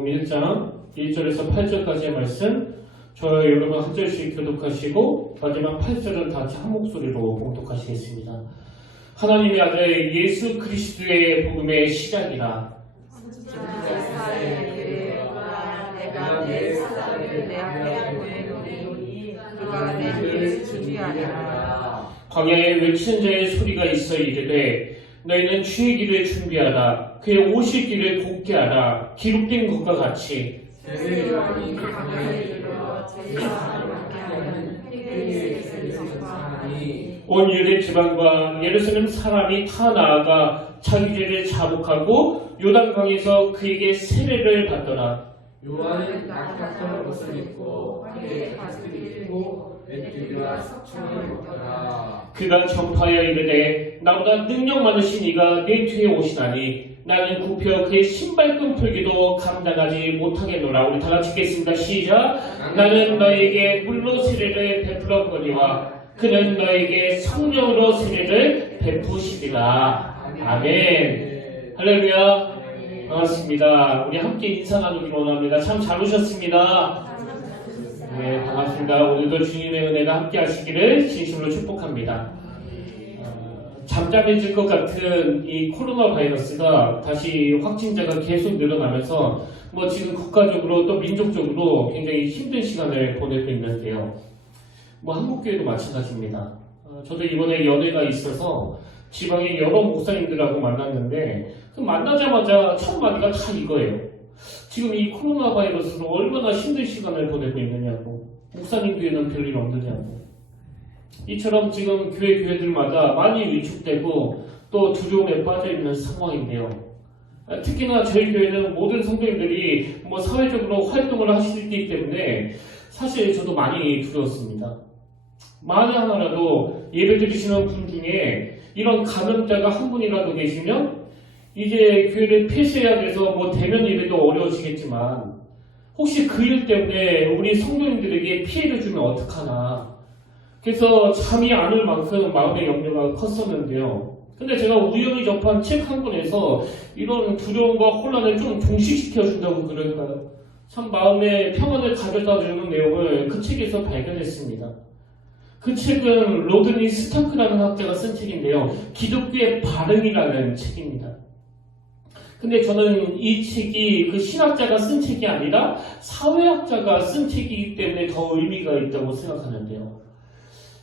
요한복음 1장 1절에서 8절까지의 말씀 저와 여러분 한 절씩 교독하시고 마지막 8절은 다 같이 한 목소리로 봉독하시겠습니다. 하나님의 아들 예수 그리스도의 복음의 시작이라. 내가 내 사랑을 내 앞에 보내노니 그가 내게 준비하리라. 광야에 외치는 자의 소리가 있어 이르되 너희는 주의 길을 준비하라. 그의 오실 길을 곱게 하라. 기록된 것과 같이 세례요한이 광야에 이르러 제사함을 받게 하는 회개의 세례를 선포하니 온 유대 지방과 예루살렘 사람이 다 나아가 자기 죄를 자복하고 요단강에서 그에게 세례를 받더라. 요한은 낙타처럼 옷을 입고 화려의 가죽을 입고 메뚜기와 석청을 먹더라. 그가 전파하여 이르되 나보다 능력 많으신 이가 내 뒤에 오시나니 나는 굽혀 그의 신발끈 풀기도 감당하지 못하겠노라. 우리 다 같이 읽겠습니다. 시작. 나는 너에게 물로 세례를 베풀었거니와 그는 너에게 성령으로 세례를 베푸시리라. 아멘. 할렐루야. 반갑습니다. 우리 함께 인사 나누기를 원합니다. 참 잘 오셨습니다. 네, 반갑습니다. 오늘도 주님의 은혜가 함께 하시기를 진심으로 축복합니다. 잠잠해질 것 같은 이 코로나 바이러스가 다시 확진자가 계속 늘어나면서 지금 국가적으로 또 민족적으로 굉장히 힘든 시간을 보내고 있는데요. 한국교회도 마찬가지입니다. 저도 이번에 연회가 있어서 지방의 여러 목사님들하고 만났는데 그 만나자마자 첫 마디가 다 이거예요. 지금 이 코로나 바이러스로 얼마나 힘든 시간을 보내고 있느냐고, 목사님 교회는 별일 없느냐고. 이처럼 지금 교회들마다 많이 위축되고 또 두려움에 빠져있는 상황인데요. 특히나 저희 교회는 모든 성도님들이 사회적으로 활동을 하시기 때문에 사실 저도 많이 두려웠습니다. 만에 하나라도 예배 드리시는 분 중에 이런 감염자가 한 분이라도 계시면 이제 교회를 폐쇄해야 돼서 대면 예배도 어려워지겠지만 혹시 그 일 때문에 우리 성도님들에게 피해를 주면 어떡하나. 그래서 잠이 안 올 만큼 마음의 염려가 컸었는데요. 근데 제가 우연히 접한 책 한 권에서 이런 두려움과 혼란을 좀 종식시켜준다고 그럴까요? 참 마음의 평안을 가져다 주는 내용을 그 책에서 발견했습니다. 그 책은 로드니 스타크라는 학자가 쓴 책인데요. 기독교의 발흥이라는 책입니다. 근데 저는 이 책이 그 신학자가 쓴 책이 아니라 사회학자가 쓴 책이기 때문에 더 의미가 있다고 생각하는데요.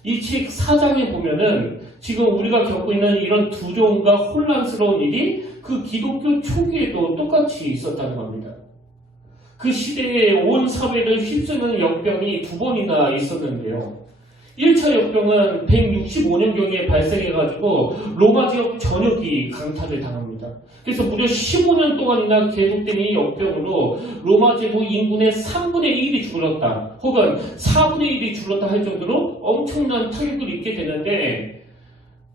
이 책 4장에 보면은 지금 우리가 겪고 있는 이런 두려움과 혼란스러운 일이 그 기독교 초기에도 똑같이 있었다는 겁니다. 그 시대에 온 사회를 휩쓰는 역병이 두 번이나 있었는데요. 1차 역병은 165년경에 발생해가지고 로마 지역 전역이 강타를 당합니다. 그래서 무려 15년 동안이나 계속된 이 역병으로 로마 제국 인구의 3분의 1이 줄었다, 혹은 4분의 1이 줄었다 할 정도로 엄청난 타격을 입게 되는데,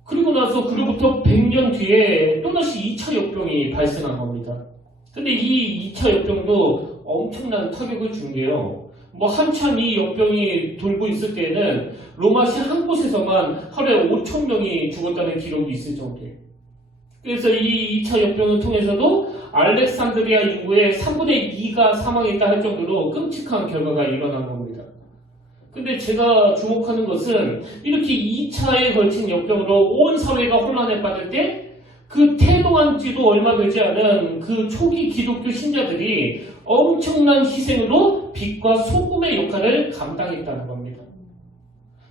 그리고 나서 그로부터 100년 뒤에 또다시 2차 역병이 발생한 겁니다. 근데 이 2차 역병도 엄청난 타격을 준 게요. 한참 이 역병이 돌고 있을 때에는 로마시 한 곳에서만 하루에 5,000명이 죽었다는 기록이 있을 정도예요. 그래서 이 2차 역병을 통해서도 알렉산드리아 인구의 3분의 2가 사망했다 할 정도로 끔찍한 결과가 일어난 겁니다. 근데 제가 주목하는 것은 이렇게 2차에 걸친 역병으로 온 사회가 혼란에 빠질 때 그 태동한 지도 얼마 되지 않은 그 초기 기독교 신자들이 엄청난 희생으로 빛과 소금의 역할을 감당했다는 겁니다.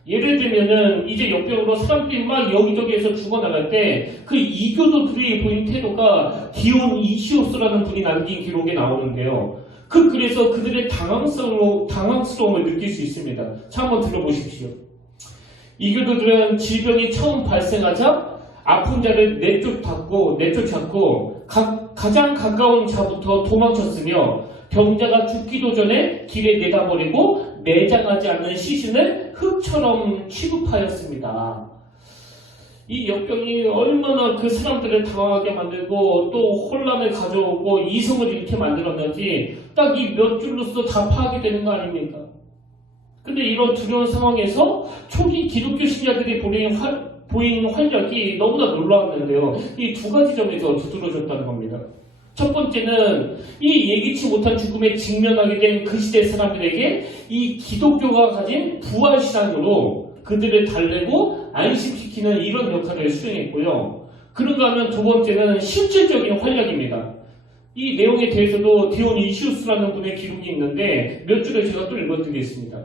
예를 들면은 이제 역병으로 사람들이 막 여기저기에서 죽어나갈 때 그 이교도들이 보인 태도가 디온 이시오스라는 분이 남긴 기록에 나오는데요. 그 글에서 그들의 당황스러움을 느낄 수 있습니다. 자, 한번 들어보십시오. 이교도들은 질병이 처음 발생하자 아픈 자를 내쫓았고 가장 가까운 자부터 도망쳤으며 병자가 죽기도 전에 길에 내다버리고 매장하지 않는 시신을 흙처럼 취급하였습니다. 이 역병이 얼마나 그 사람들을 당황하게 만들고 또 혼란을 가져오고 이성을 잃게 만들었는지 딱 이 몇 줄로서 다 파악이 되는 거 아닙니까? 근데 이런 두려운 상황에서 초기 기독교 신자들이 보인 활약이 너무나 놀라웠는데요. 이 두 가지 점에서 두드러졌다는 겁니다. 첫 번째는 이 예기치 못한 죽음에 직면하게 된 그 시대 사람들에게 이 기독교가 가진 부활신앙으로 그들을 달래고 안심시키는 이런 역할을 수행했고요. 그런가 하면 두 번째는 실질적인 활약입니다. 이 내용에 대해서도 디오니시우스라는 분의 기록이 있는데 몇 줄을 제가 또 읽어드리겠습니다.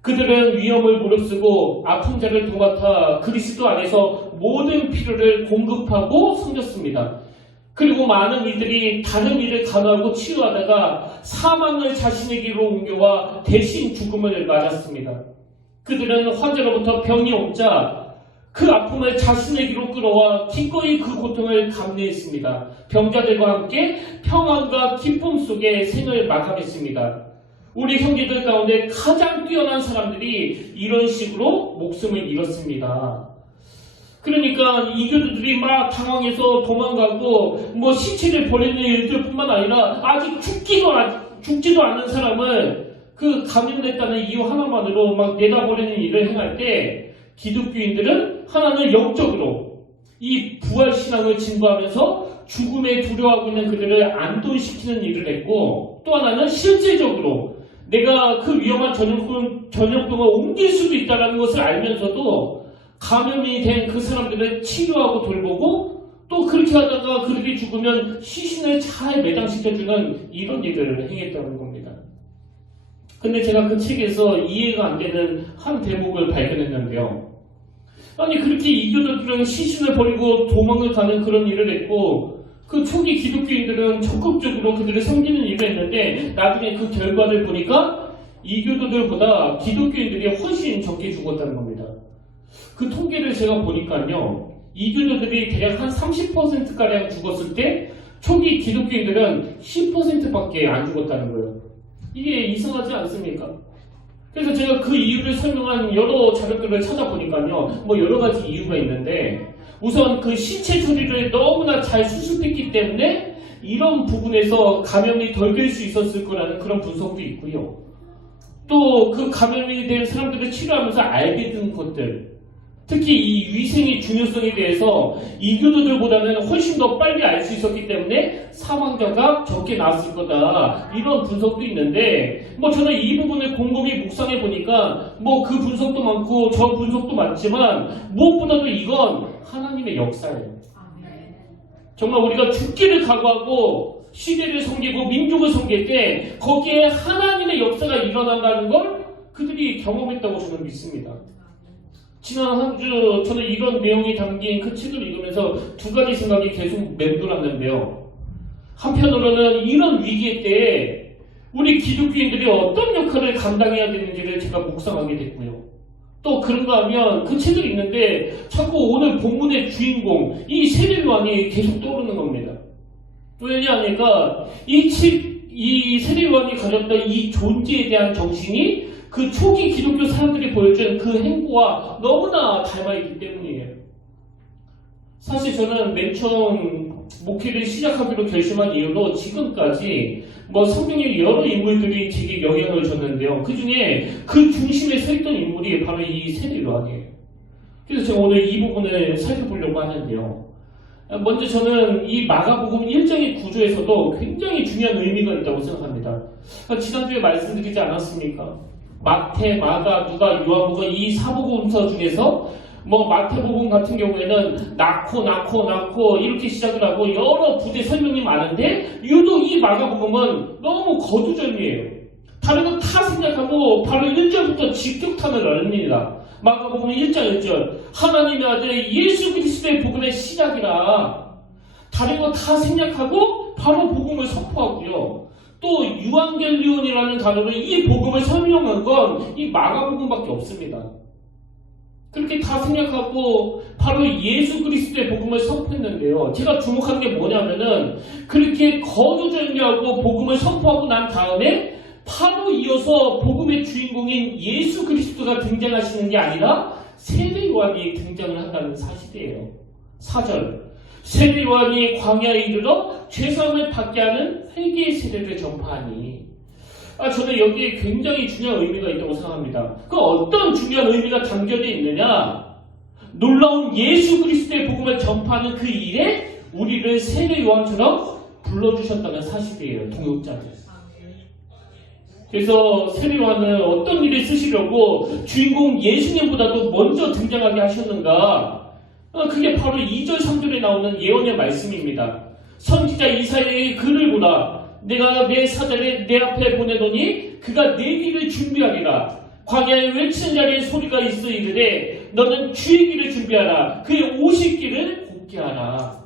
그들은 위험을 무릅쓰고 아픈 자를 도맡아 그리스도 안에서 모든 필요를 공급하고 섬겼습니다. 그리고 많은 이들이 다른 일을 간호하고 치유하다가 사망을 자신에게로 옮겨와 대신 죽음을 맞았습니다. 그들은 환자로부터 병이 없자 그 아픔을 자신에게로 끌어와 기꺼이 그 고통을 감내했습니다. 병자들과 함께 평안과 기쁨 속에 생을 마감했습니다. 우리 형제들 가운데 가장 뛰어난 사람들이 이런 식으로 목숨을 잃었습니다. 그러니까 이교도들이 막 당황해서 도망가고 뭐 시체를 버리는 일들뿐만 아니라 아직 죽지도 않은 사람을 그 감염됐다는 이유 하나만으로 막 내다버리는 일을 행할 때 기독교인들은 하나는 영적으로 이 부활신앙을 증거하면서 죽음에 두려워하고 있는 그들을 안도시키는 일을 했고, 또 하나는 실제적으로 내가 그 위험한 전염병을 옮길 수도 있다는 것을 알면서도 감염이 된 그 사람들을 치료하고 돌보고, 또 그렇게 하다가 그들이 죽으면 시신을 잘 매장시켜주는 이런 일을 행했다는 겁니다. 근데 제가 그 책에서 이해가 안 되는 한 대목을 발견했는데요. 아니 그렇게 이교도들은 시신을 버리고 도망을 가는 그런 일을 했고, 그 초기 기독교인들은 적극적으로 그들을 섬기는 일을 했는데 나중에 그 결과를 보니까 이교도들보다 기독교인들이 훨씬 적게 죽었다는 겁니다. 그 통계를 제가 보니까요, 이교도들이 대략 한 30%가량 죽었을 때 초기 기독교인들은 10%밖에 안 죽었다는 거예요. 이게 이상하지 않습니까? 그래서 제가 그 이유를 설명한 여러 자료들을 찾아보니까요, 뭐 여러 가지 이유가 있는데, 우선 그 신체 처리를 너무나 잘 수습했기 때문에 이런 부분에서 감염이 덜 될 수 있었을 거라는 그런 분석도 있고요. 또 그 감염이 된 사람들을 치료하면서 알게 된 것들, 특히 이 위생의 중요성에 대해서 이교도들보다는 훨씬 더 빨리 알 수 있었기 때문에 사망자가 적게 나왔을 거다, 이런 분석도 있는데, 뭐 저는 이 부분을 곰곰이 묵상해 보니까 뭐 그 분석도 많고 저 분석도 많지만 무엇보다도 이건 하나님의 역사예요. 정말 우리가 죽기를 각오하고 시대를 섬기고 민족을 섬길 때 거기에 하나님의 역사가 일어난다는 걸 그들이 경험했다고 저는 믿습니다. 지난 한 주 저는 이런 내용이 담긴 그 책을 읽으면서 두 가지 생각이 계속 맴돌았는데요. 한편으로는 이런 위기의 때에 우리 기독교인들이 어떤 역할을 감당해야 되는지를 제가 묵상하게 됐고요. 또 그런가 하면 그 책을 읽는데 자꾸 오늘 본문의 주인공 이 세례요한이 계속 떠오르는 겁니다. 왜냐하니까 이 세례요한이 가졌던 이 존재에 대한 정신이 그 초기 기독교 사람들이 보여준 그 행보와 너무나 닮아있기 때문이에요. 사실 저는 맨 처음 목회를 시작하기로 결심한 이후로 지금까지 뭐 성경의 여러 인물들이 제게 영향을 줬는데요. 그 중에 그 중심에 서 있던 인물이 바로 이 세례요한이에요. 그래서 제가 오늘 이 부분을 살펴보려고 하는데요. 먼저 저는 이 마가복음 1장의 구조에서도 굉장히 중요한 의미가 있다고 생각합니다. 지난주에 말씀드리지 않았습니까? 마태, 마가, 누가, 요한복음 이 사복음서 중에서 뭐 마태복음 같은 경우에는 낳고 이렇게 시작을 하고 여러 부대 설명이 많은데 유독 이 마가복음은 너무 거두절미해요. 다른 건 다 생략하고 바로 1절부터 직격탄을 날립니다. 마가복음 1장 1절 하나님의 아들 예수 그리스도의 복음의 시작이라. 다른 거 다 생략하고 바로 복음을 선포하고요. 또 유앙겔리온이라는 단어로 이 복음을 설명한 건 이 마가복음밖에 없습니다. 그렇게 다 생략하고 바로 예수 그리스도의 복음을 선포했는데요. 제가 주목한 게 뭐냐면은 그렇게 거두절미하고 복음을 선포하고 난 다음에 바로 이어서 복음의 주인공인 예수 그리스도가 등장하시는 게 아니라 세례 요한이 등장을 한다는 사실이에요. 4절 세례 요한이 광야에 이르러 죄사함을 받게 하는 회개의 세례를 전파하니. 저는 여기에 굉장히 중요한 의미가 있다고 생각합니다. 그 어떤 중요한 의미가 담겨져 있느냐? 놀라운 예수 그리스도의 복음을 전파하는 그 일에 우리를 세례 요한처럼 불러주셨다는 사실이에요. 동역자들. 그래서 세례요한은 어떤 일에 쓰시려고 주인공 예수님보다도 먼저 등장하게 하셨는가? 그게 바로 2절 3절에 나오는 예언의 말씀입니다. 선지자 이사야의 글을 보라. 내가 내 사자를 내 앞에 보내더니 그가 내 길을 준비하리라. 광야에 외치는 자리에 소리가 있어 이르되 너는 주의 길을 준비하라. 그의 오실 길을 곱게 하라.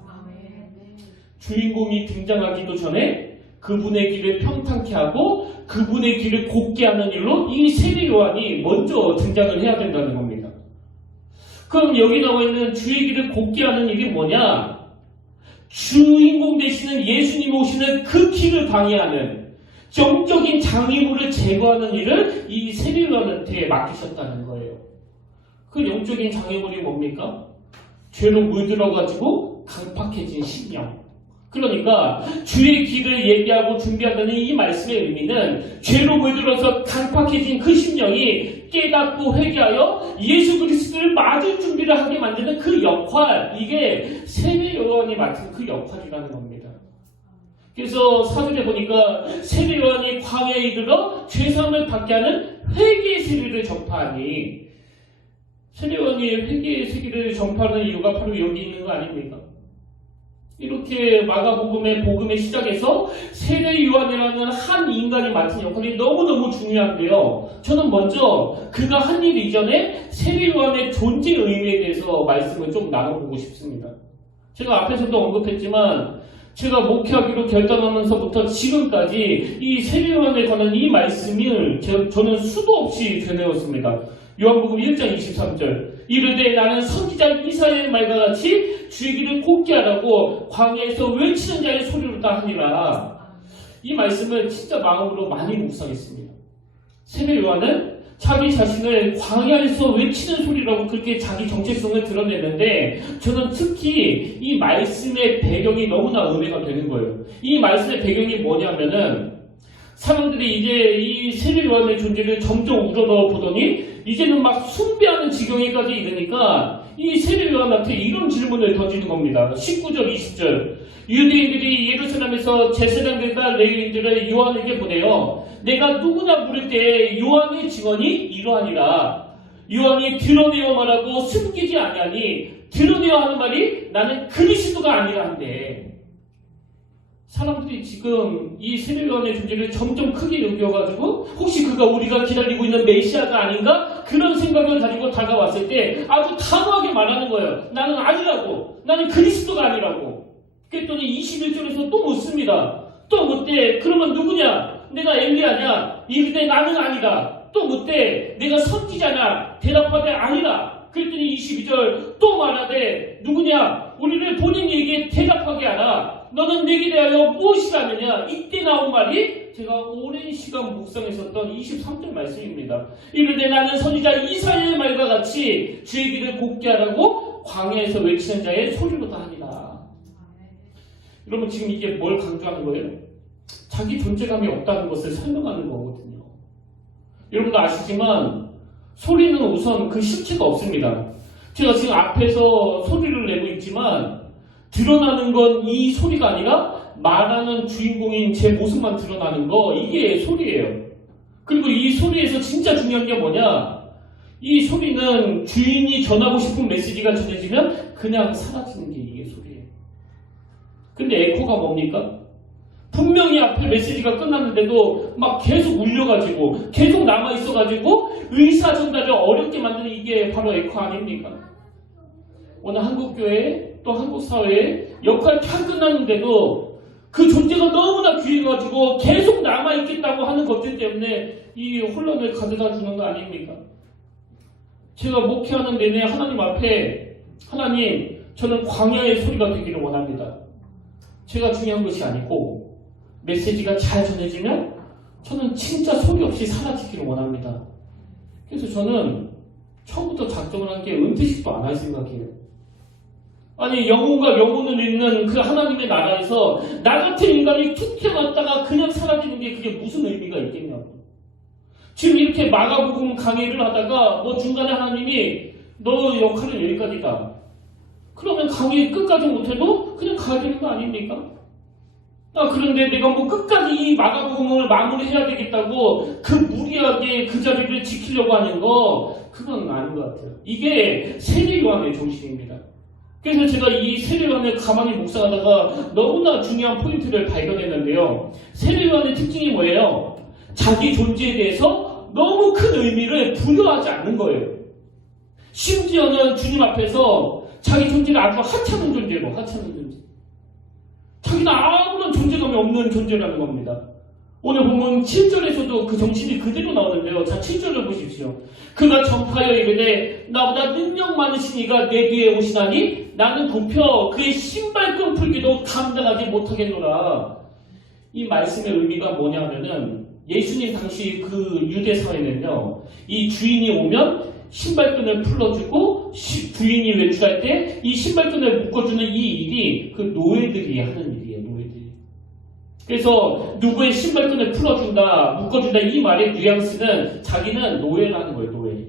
주인공이 등장하기도 전에 그분의 길을 평탄케 하고 그분의 길을 곱게 하는 일로 이 세례 요한이 먼저 등장을 해야 된다는 겁니다. 그럼 여기 나와 있는 주의 길을 곱게 하는 일이 뭐냐? 주인공 되시는 예수님이 오시는 그 길을 방해하는 영적인 장애물을 제거하는 일을 이 세례 요한한테 맡기셨다는 거예요. 그 영적인 장애물이 뭡니까? 죄로 물들어가지고 강팍해진 심령. 그러니까 주의 길을 얘기하고 준비한다는 이 말씀의 의미는 죄로 물들어서 강팍해진 그 심령이 깨닫고 회개하여 예수 그리스도를 맞을 준비를 하게 만드는 그 역할, 이게 세례 요한이 맡은 그 역할이라는 겁니다. 그래서 사전에 보니까 세례 요한이 광야에 이르러 죄사함을 받게 하는 회개의 세례를 전파하니, 세례 요한이 회개의 세례를 전파하는 이유가 바로 여기 있는 거 아닙니까? 이렇게 마가복음의 복음의 시작에서 세례 요한이라는 한 인간이 맡은 역할이 너무너무 중요한데요. 저는 먼저 그가 한 일 이전에 세례 요한의 존재 의미에 대해서 말씀을 좀 나눠보고 싶습니다. 제가 앞에서도 언급했지만 제가 목회하기로 결단하면서부터 지금까지 이 세례 요한에 관한 이 말씀을 저는 수도 없이 되뇌었습니다. 요한복음 1장 23절 이르되 나는 선지자 이사야의 말과 같이 주의 길을 곱게 하라고 광야에서 외치는 자의 소리로 다 하니라. 이 말씀을 진짜 마음으로 많이 묵상했습니다. 세례 요한은 자기 자신을 광야에서 외치는 소리라고 그렇게 자기 정체성을 드러냈는데 저는 특히 이 말씀의 배경이 너무나 은혜가 되는 거예요. 이 말씀의 배경이 뭐냐면은 사람들이 이제 이 세례 요한의 존재를 점점 우러넣어 보더니 이제는 막 숭배하는 지경에까지 이르니까 이 세례 요한한테 이런 질문을 던지는 겁니다. 19절 20절 유대인들이 예루살렘에서 제사장들과 레위인들을 요한에게 보내어 내가 누구냐 물을 때 요한의 증언이 이러하니라. 요한이 드러내어 말하고 숨기지 아니하니 드러내어 하는 말이 나는 그리스도가 아니라 한데, 사람들이 지금 이 세례 요한의 존재를 점점 크게 여겨가지고 혹시 그가 우리가 기다리고 있는 메시아가 아닌가? 그런 생각을 가지고 다가왔을 때 아주 단호하게 말하는 거예요. 나는 아니라고. 나는 그리스도가 아니라고. 그랬더니 21절에서 또 묻습니다. 또 묻되 그러면 누구냐? 내가 엘리야냐? 이르되 나는 아니다. 또 묻되 내가 선지자냐? 대답하되 아니라. 그랬더니 22절 또 말하되 누구냐? 우리를 본인에게 대답하게 하라. 너는 내게 대하여 무엇이라 하느냐? 이때 나온 말이 제가 오랜 시간 묵상했었던 23절 말씀입니다. 이르되 나는 선지자 이사야의 말과 같이 주의 길을 곱게 하라고 광야에서 외치는 자의 소리로 다 하니라. 여러분 지금 이게 뭘 강조하는 거예요? 자기 존재감이 없다는 것을 설명하는 거거든요. 여러분도 아시지만 소리는 우선 그 실체가 없습니다. 제가 지금 앞에서 소리를 내고 있지만 드러나는 건 이 소리가 아니라 말하는 주인공인 제 모습만 드러나는 거, 이게 소리예요. 그리고 이 소리에서 진짜 중요한 게 뭐냐? 이 소리는 주인이 전하고 싶은 메시지가 전해지면 그냥 사라지는 게 이게 소리예요. 근데 에코가 뭡니까? 분명히 앞에 메시지가 끝났는데도 막 계속 울려가지고 계속 남아있어가지고 의사 전달을 어렵게 만드는 이게 바로 에코 아닙니까? 오늘 한국교회 또 한국사회의 역할이 다 끝났는데도 그 존재가 너무나 귀해가지고 계속 남아있겠다고 하는 것들 때문에 이 혼란을 가져다 주는 거 아닙니까? 제가 목회하는 내내 하나님 앞에 하나님 저는 광야의 소리가 되기를 원합니다. 제가 중요한 것이 아니고 메시지가 잘 전해지면 저는 진짜 소리 없이 사라지기를 원합니다. 그래서 저는 처음부터 작정을 한 게 은퇴식도 안 할 생각이에요. 아니 영혼과 영혼을 잇는 그 하나님의 나라에서 나 같은 인간이 툭 튀어나왔다가 그냥 사라지는 게 그게 무슨 의미가 있겠냐고. 지금 이렇게 마가복음 강의를 하다가 뭐 중간에 하나님이 너 역할은 여기까지다. 그러면 강의 끝까지 못해도 그냥 가야 되는 거 아닙니까? 그런데 내가 뭐 끝까지 이 마가복음을 마무리해야 되겠다고 그 무리하게 그 자리를 지키려고 하는 거, 그건 아닌 것 같아요. 이게 세례 요한의 정신입니다. 그래서 제가 이 세례 요한을 가만히 묵상하다가 너무나 중요한 포인트를 발견했는데요. 세례 요한의 특징이 뭐예요? 자기 존재에 대해서 너무 큰 의미를 부여하지 않는 거예요. 심지어는 주님 앞에서 자기 존재를 아주 하찮은 존재로, 하찮은 존재. 자기는 아무런 존재감이 없는 존재라는 겁니다. 오늘 보면 7절에서도 그 정신이 그대로 나오는데요. 자, 7절을 보십시오. 그가 전파하여 이르되 나보다 능력 많으신 이가 내 뒤에 오시나니 나는 굽혀 그의 신발끈 풀기도 감당하지 못하겠노라. 이 말씀의 의미가 뭐냐면은 예수님 당시 그 유대 사회는요, 이 주인이 오면 신발끈을 풀어주고 주인이 외출할 때 이 신발끈을 묶어주는 이 일이 그 노예들이 하는 일이에요. 노예들이. 그래서 누구의 신발끈을 풀어준다, 묶어준다, 이 말의 뉘앙스는 자기는 노예라는 거예요. 노예.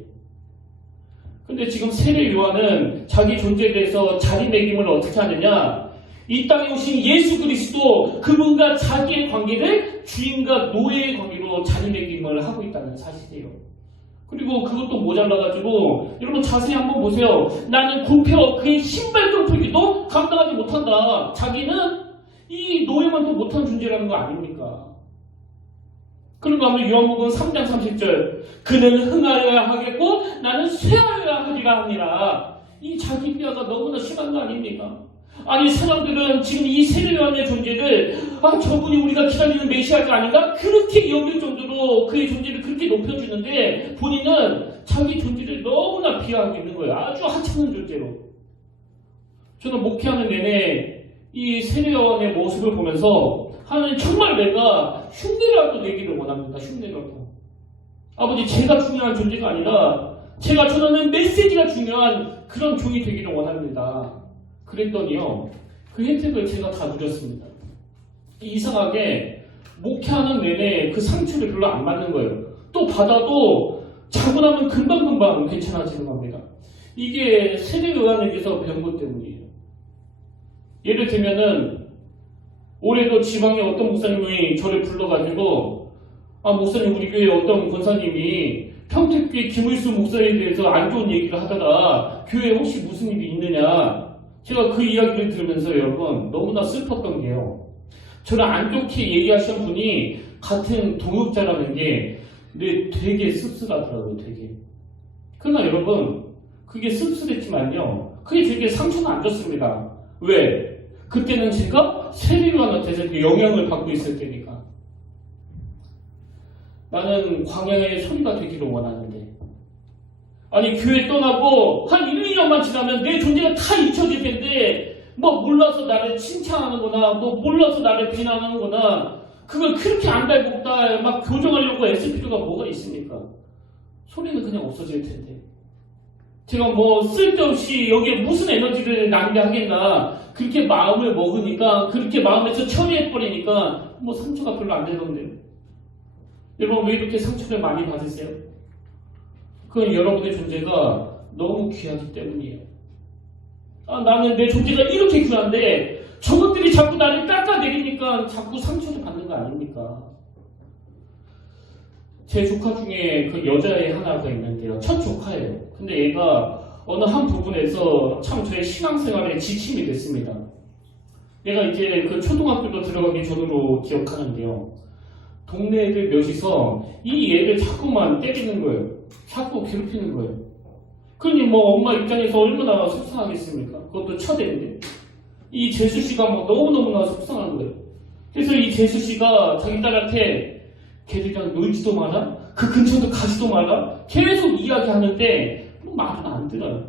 근데 지금 세례 요한은 자기 존재에 대해서 자리매김을 어떻게 하느냐, 이 땅에 오신 예수 그리스도, 그분과 자기의 관계를 주인과 노예의 관계로 자리매김을 하고 있다는 사실이에요. 그리고 그것도 모자라가지고 여러분 자세히 한번 보세요. 나는 굽혀 그의 신발끈 풀기도 감당하지 못한다. 자기는 이 노예만도 못한 존재라는 거 아닙니까? 그런가 하면 요한복음 3장 30절, 그는 흥하여야 하겠고 나는 쇠하여야 하리라 하니라. 이 자기 비하가 너무나 심한 거 아닙니까? 아니, 사람들은 지금 이 세례 요한의 존재를 저분이 우리가 기다리는 메시아가 아닌가? 그렇게 여길 정도로 그의 존재를 그렇게 높여주는데 본인은 자기 존재를 너무나 비하하고 있는 거예요. 아주 하찮은 존재로. 저는 목회하는 내내 이 세례 요한의 모습을 보면서 하나님, 정말 내가 흉내라도 내기를 원합니다. 흉내라도. 아버지, 제가 중요한 존재가 아니라 제가 전하는 메시지가 중요한 그런 종이 되기를 원합니다. 그랬더니요, 그 혜택을 제가 다 누렸습니다. 이상하게 목회하는 내내 그 상처를 별로 안 받는 거예요. 또 받아도 자고 나면 금방금방 괜찮아지는 겁니다. 이게 세례 요한에게서 배운 것 때문이에요. 예를 들면은 올해도 지방의 어떤 목사님이 저를 불러가지고, 목사님, 우리 교회 어떤 권사님이 평택교회 김을수 목사에 대해서 안 좋은 얘기를 하다가 교회에 혹시 무슨 일이 있느냐, 제가 그 이야기를 들으면서 여러분 너무나 슬펐던 게요, 저를 안 좋게 얘기하신 분이 같은 동역자라는 게 되게 씁쓸하더라고요. 되게. 그러나 여러분, 그게 씁쓸했지만요, 그게 되게 상처는 안 줬습니다. 왜? 그때는 제가 세례 요한한테서 그 영향을 받고 있을 때니까. 나는 광야의 소리가 되기를 원하는데, 아니, 교회 떠나고 한 1, 2년만 지나면 내 존재가 다 잊혀질 텐데, 뭐 몰라서 나를 칭찬하는 거나 뭐 몰라서 나를 비난하는 거나 그걸 그렇게 안달복달 막 교정하려고 애쓸 필요가 뭐가 있습니까? 소리는 그냥 없어질 텐데. 제가 뭐 쓸데없이 여기에 무슨 에너지를 낭비하겠나, 그렇게 마음을 먹으니까, 그렇게 마음에서 처리해버리니까 뭐 상처가 별로 안 되던데요. 여러분, 왜 이렇게 상처를 많이 받으세요? 그건 여러분의 존재가 너무 귀하기 때문이에요. 나는 내 존재가 이렇게 귀한데 저것들이 자꾸 나를 깎아내리니까 자꾸 상처를 받는 거 아닙니까? 제 조카 중에 그 여자애 하나가 있는데요, 첫 조카예요. 근데 얘가 어느 한 부분에서 참 저의 신앙생활에 지침이 됐습니다. 얘가 이제 그 초등학교도 들어가기 전으로 기억하는데요, 동네 애들 몇이서 이 애를 자꾸만 때리는 거예요. 자꾸 괴롭히는 거예요. 그러니 뭐 엄마 입장에서 얼마나 속상하겠습니까? 그것도 첫 애인데. 이 재수씨가 뭐 너무너무나 속상한 거예요. 그래서 이 재수씨가 자기 딸한테 걔들이랑 놀지도 마라, 그 근처도 가지도 마라, 계속 이야기하는데 뭐 말은 안 들어요.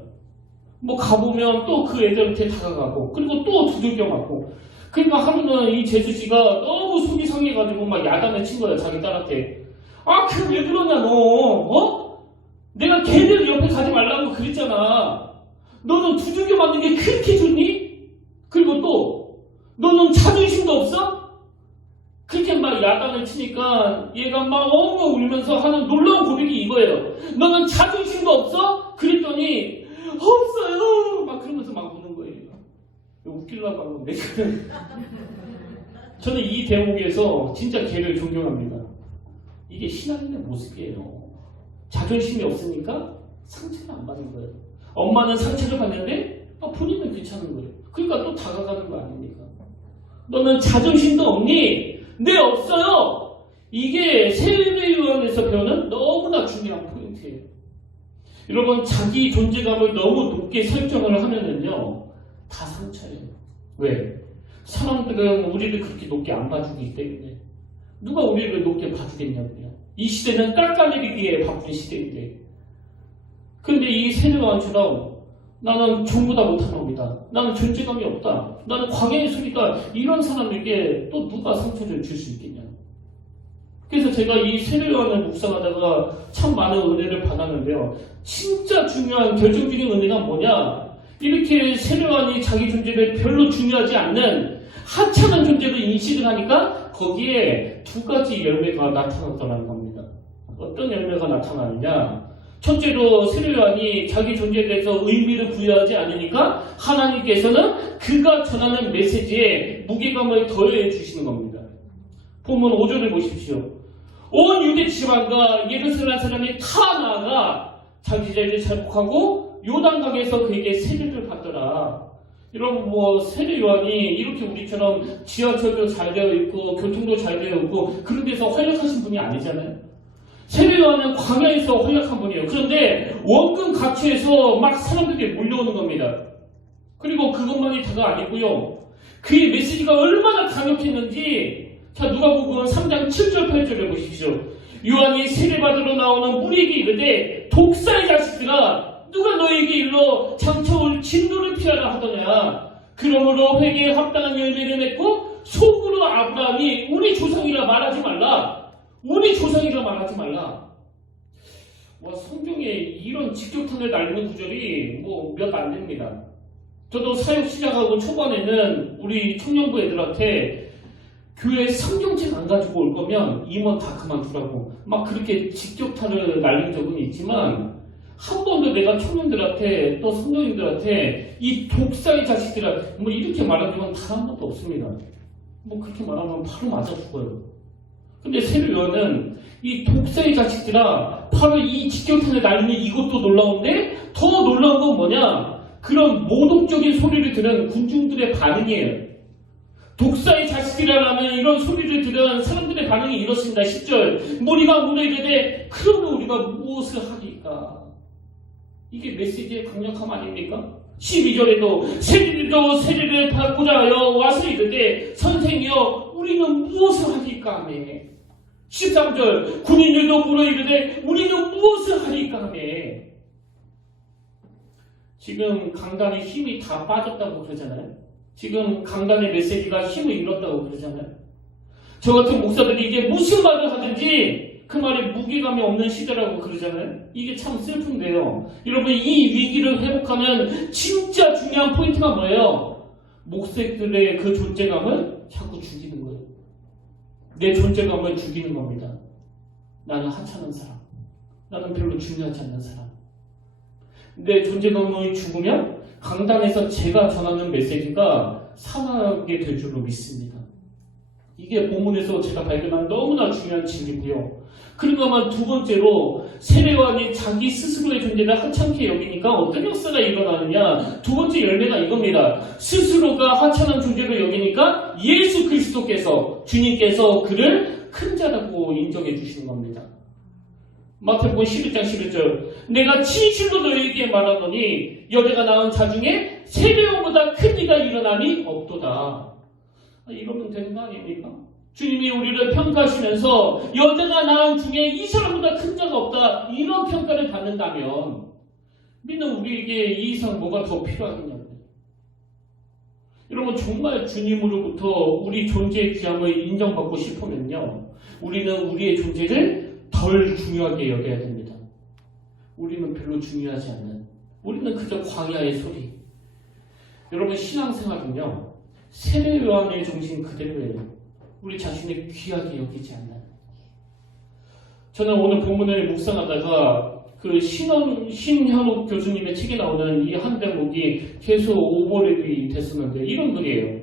뭐 가보면 또 그 애들한테 다가가고, 그리고 또 두들겨 맞고. 그러니까 하루는 이 재수씨가 너무 속이 상해가지고 막 야단을 친 거예요, 자기 딸한테. 그럼 왜 그러냐, 너? 내가 걔들 옆에 가지 말라고 그랬잖아. 너는 두들겨 맞는 게 그렇게 좋니? 그리고 또 너는 자존심도 없어? 그렇게 막 야단을 치니까 얘가 막 엉엉 울면서 하는 놀라운 고백이 이거예요. 너는 자존심도 없어? 그랬더니 없어요 막 그러면서 막 우는 거예요. 웃기려고 하는 건데 저는 이 대목에서 진짜 걔를 존경합니다. 이게 신앙인의 모습이에요. 자존심이 없으니까 상처를 안 받는 거예요. 엄마는 상처를 받는데 본인은 괜찮은 거예요. 그러니까 또 다가가는 거 아닙니까? 너는 자존심도 없니? 네, 없어요. 이게 세례요한에서 배우는 너무나 중요한 포인트예요. 여러분, 자기 존재감을 너무 높게 설정을 하면은요, 다 상처예요. 왜? 사람들은 우리를 그렇게 높게 안 봐주기 때문에. 누가 우리를 높게 봐주겠냐고요. 이 시대는 깎아내리기에 바쁜 시대인데. 근데 이 세례요한처럼 나는 전부 다 못한 놈이다. 나는 존재감이 없다. 나는 광야의 소리다. 이런 사람에게 또 누가 상처를 줄 수 있겠냐. 그래서 제가 이 세례요한을 묵상하다가 참 많은 은혜를 받았는데요. 진짜 중요한 결정적인 은혜가 뭐냐? 이렇게 세례요한이 자기 존재를 별로 중요하지 않는 하찮은 존재로 인식을 하니까 거기에 두 가지 열매가 나타났더라는 겁니다. 어떤 열매가 나타나느냐? 첫째로 세례요한이 자기 존재에 대해서 의미를 부여하지 않으니까 하나님께서는 그가 전하는 메시지에 무게감을 더해 주시는 겁니다. 본문 5절을 보십시오. 온 유대 지방과 예루살렘 사람이 다 나아가 자기 자리를 잘복하고 요단강에서 그에게 세례를 받더라. 여러분, 세례 요한이 이렇게 우리처럼 지하철도 잘 되어 있고 교통도 잘 되어 있고 그런 데서 활약하신 분이 아니잖아요. 세례 요한은 광야에서 활약한 분이에요. 그런데 원근 각처에서 막 사람들이 몰려오는 겁니다. 그리고 그것만이 다가 아니고요. 그의 메시지가 얼마나 강력했는지 자, 누가복음 3장 7절 8절을 보십시오. 요한이 세례받으러 나오는 무리에게 이르되 독사의 자식들아 누가 너에게 일러 장차올 진노를 피하라 하더냐. 그러므로 회개에 합당한 열매를 맺고 속으로 아브라함이 우리 조상이라 말하지 말라. 우리 조상이라 말하지 말라. 성경에 이런 직격탄을 날리는 구절이 몇 안 됩니다. 저도 사역 시작하고 초반에는 우리 청년부 애들한테 교회에 성경책 안 가지고 올 거면 임원 다 그만두라고 막 그렇게 직격탄을 날린 적은 있지만 한 번도 내가 청년들한테 또 성도님들한테 이 독사의 자식들아 이렇게 말한 적은 단 한 번도 없습니다. 그렇게 말하면 바로 맞아 죽어요. 근데 세례 요한은 이 독사의 자식들아 바로 이 직격탄을 날리는 이것도 놀라운데 더 놀라운 건 뭐냐? 그런 모독적인 소리를 들은 군중들의 반응이에요. 독사의 자식이라는 이런 소리를 들은 사람들의 반응이 이렇습니다. 10절 무리가 물어 이르되 그러면 우리가 무엇을 하리까? 이게 메시지의 강력함 아닙니까? 12절에도 세리를 받고자 하여 와서 이르되 선생이여 우리는 무엇을 하리까 하며 13절 군인들도 물어 이르되 우리는 무엇을 하리까 하며 지금 강단의 힘이 다 빠졌다고 그러잖아요. 지금 강단의 메시지가 힘을 잃었다고 그러잖아요. 저 같은 목사들이 이게 무슨 말을 하든지 그 말에 무게감이 없는 시대라고 그러잖아요. 이게 참 슬픈데요. 여러분 이 위기를 회복하는 진짜 중요한 포인트가 뭐예요? 목사들의 그 존재감을 자꾸 죽이는 거예요. 내 존재감을 죽이는 겁니다. 나는 하찮은 사람. 나는 별로 중요하지 않는 사람. 내 존재감이 죽으면 강단에서 제가 전하는 메시지가 살아나게 될 줄로 믿습니다. 이게 본문에서 제가 발견한 너무나 중요한 진리고요. 그러니까 두 번째로 세례요한이 자기 스스로의 존재를 하찮게 여기니까 어떤 역사가 일어나느냐. 두 번째 열매가 이겁니다. 스스로가 하찮은 존재로 여기니까 예수 그리스도께서 주님께서 그를 큰 자라고 인정해 주시는 겁니다. 마태복음 11장 11절 내가 진실로 너희에게 말하노니 여자가 낳은 자 중에 세례요한보다 큰 이가 일어남이 없도다. 이러면 되는 거 아닙니까? 주님이 우리를 평가하시면서 여자가 낳은 중에 이 사람보다 큰 자가 없다 이런 평가를 받는다면 믿는 우리에게 이 이상 뭐가 더 필요하겠냐고요. 여러분 정말 주님으로부터 우리 존재의 귀함을 인정받고 싶으면요 우리는 우리의 존재를 덜 중요하게 여겨야 됩니다. 우리는 별로 중요하지 않는 우리는 그저 광야의 소리. 여러분 신앙생활은요 세례 요한의 정신 그대로예요. 우리 자신을 귀하게 여기지 않는. 저는 오늘 본문을 묵상하다가 그 신현욱 교수님의 책에 나오는 이 한 대목이 계속 오버랩이 됐었는데 이런 글이에요.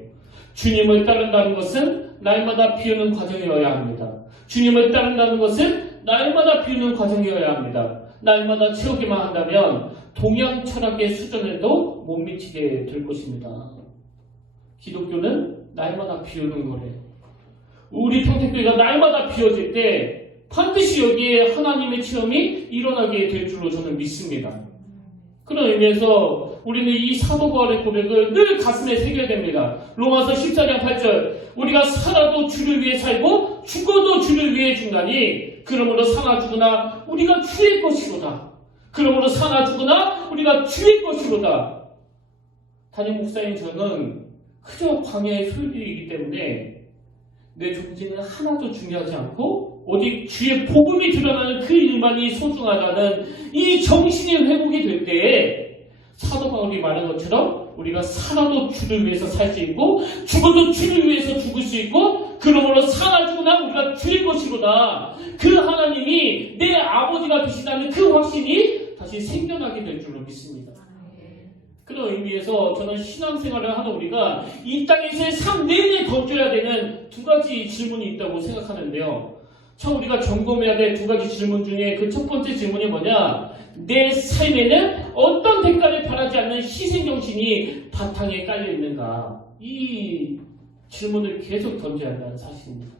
주님을 따른다는 것은 날마다 비우는 과정이어야 합니다. 주님을 따른다는 것은 날마다 비우는 과정이어야 합니다. 날마다 채우기만 한다면 동양 철학의 수준에도 못 미치게 될 것입니다. 기독교는 날마다 비우는 거래요. 우리 평택교회가 날마다 비워질 때 반드시 여기에 하나님의 체험이 일어나게 될 줄로 저는 믿습니다. 그런 의미에서 우리는 이 사도 바울의 고백을 늘 가슴에 새겨야 됩니다. 로마서 14장 8절 우리가 살아도 주를 위해 살고 죽어도 주를 위해 죽나니 그러므로 사나 죽으나 우리가 주의 것이로다. 그러므로 사나 죽으나 우리가 주의 것이로다. 담임 목사님 저는 그저 광야의 소유들이기 때문에 내 존재는 하나도 중요하지 않고 오직 주의 복음이 드러나는 그 일만이 소중하다는 이 정신이 회복이 될 때에 사도 바울이 말한 것처럼 우리가 살아도 주를 위해서 살 수 있고 죽어도 주를 위해서 죽을 수 있고 그러므로 사나 죽으나 우리가 주의 것이로다. 그 하나님이 내 아버지가 되시다는 그 확신이 다시 생겨나게 될 줄로 믿습니다. 그런 의미에서 저는 신앙생활을 하는 우리가 이 땅에서의 삶 내내 던져야 되는 두 가지 질문이 있다고 생각하는데요. 참 우리가 점검해야 될 두 가지 질문 중에 그 첫 번째 질문이 뭐냐? 내 삶에는 어떤 대가를 바라지 않는 희생정신이 바탕에 깔려 있는가? 이 질문을 계속 던져야 한다는 사실입니다.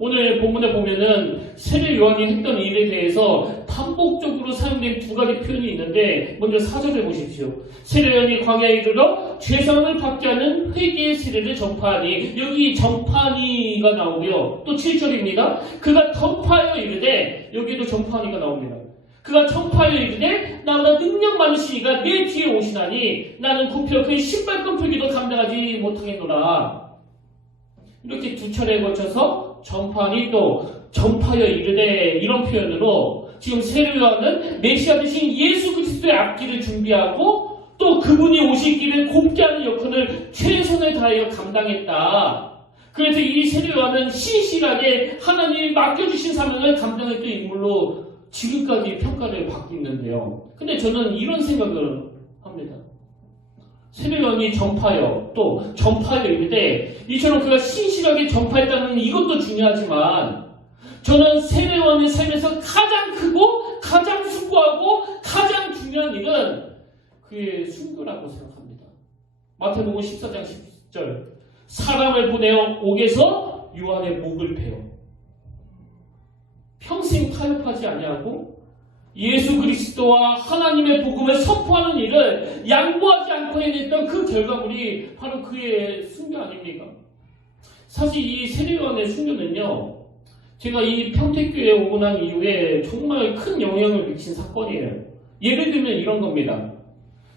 오늘 본문에 보면은 세례 요한이 했던 일에 대해서 반복적으로 사용된 두 가지 표현이 있는데 먼저 4절을 보십시오. 세례 요한이 광야에 이르러 죄사함을 받지 않은 회개의 세례를 전파하니 여기 전파하니가 나오고요. 또 7절입니다. 그가 전파하여 이르되 여기에도 전파하니가 나옵니다. 그가 전파하여 이르되 나보다 능력 많으시니가 내 뒤에 오시나니 나는 굽혀 그의 신발끈풀기도 감당하지 못하겠노라. 이렇게 두 차례에 거쳐서 전파하니 또 전파하여 이르되 이런 표현으로 지금 세례 요한은 메시아 되신 예수 그리스도의 앞길을 준비하고 또 그분이 오실 길을 곱게 하는 역할을 최선을 다하여 감당했다. 그래서 이 세례 요한은 신실하게 하나님이 맡겨주신 사명을 감당했던 인물로 지금까지 평가를 받고 있는데요. 근데 저는 이런 생각을 합니다. 세례 요한이 전파하여 또 전파하여 이르되 이처럼 그가 신실하게 전파했다는 이것도 중요하지만 저는 세례 요한의 삶에서 가장 크고 가장 숭고하고 가장 중요한 일은 그의 순교라고 생각합니다. 마태복음 14장 10절 사람을 보내어 옥에서 요한의 목을 베어 평생 타협하지 아니하고 예수 그리스도와 하나님의 복음을 선포하는 일을 양보하지 않고 해냈던 그 결과물이 바로 그의 순교 아닙니까? 사실 이 세례 요한의 순교는요, 제가 이 평택교회에 오고 난 이후에 정말 큰 영향을 미친 사건이에요. 예를 들면 이런 겁니다.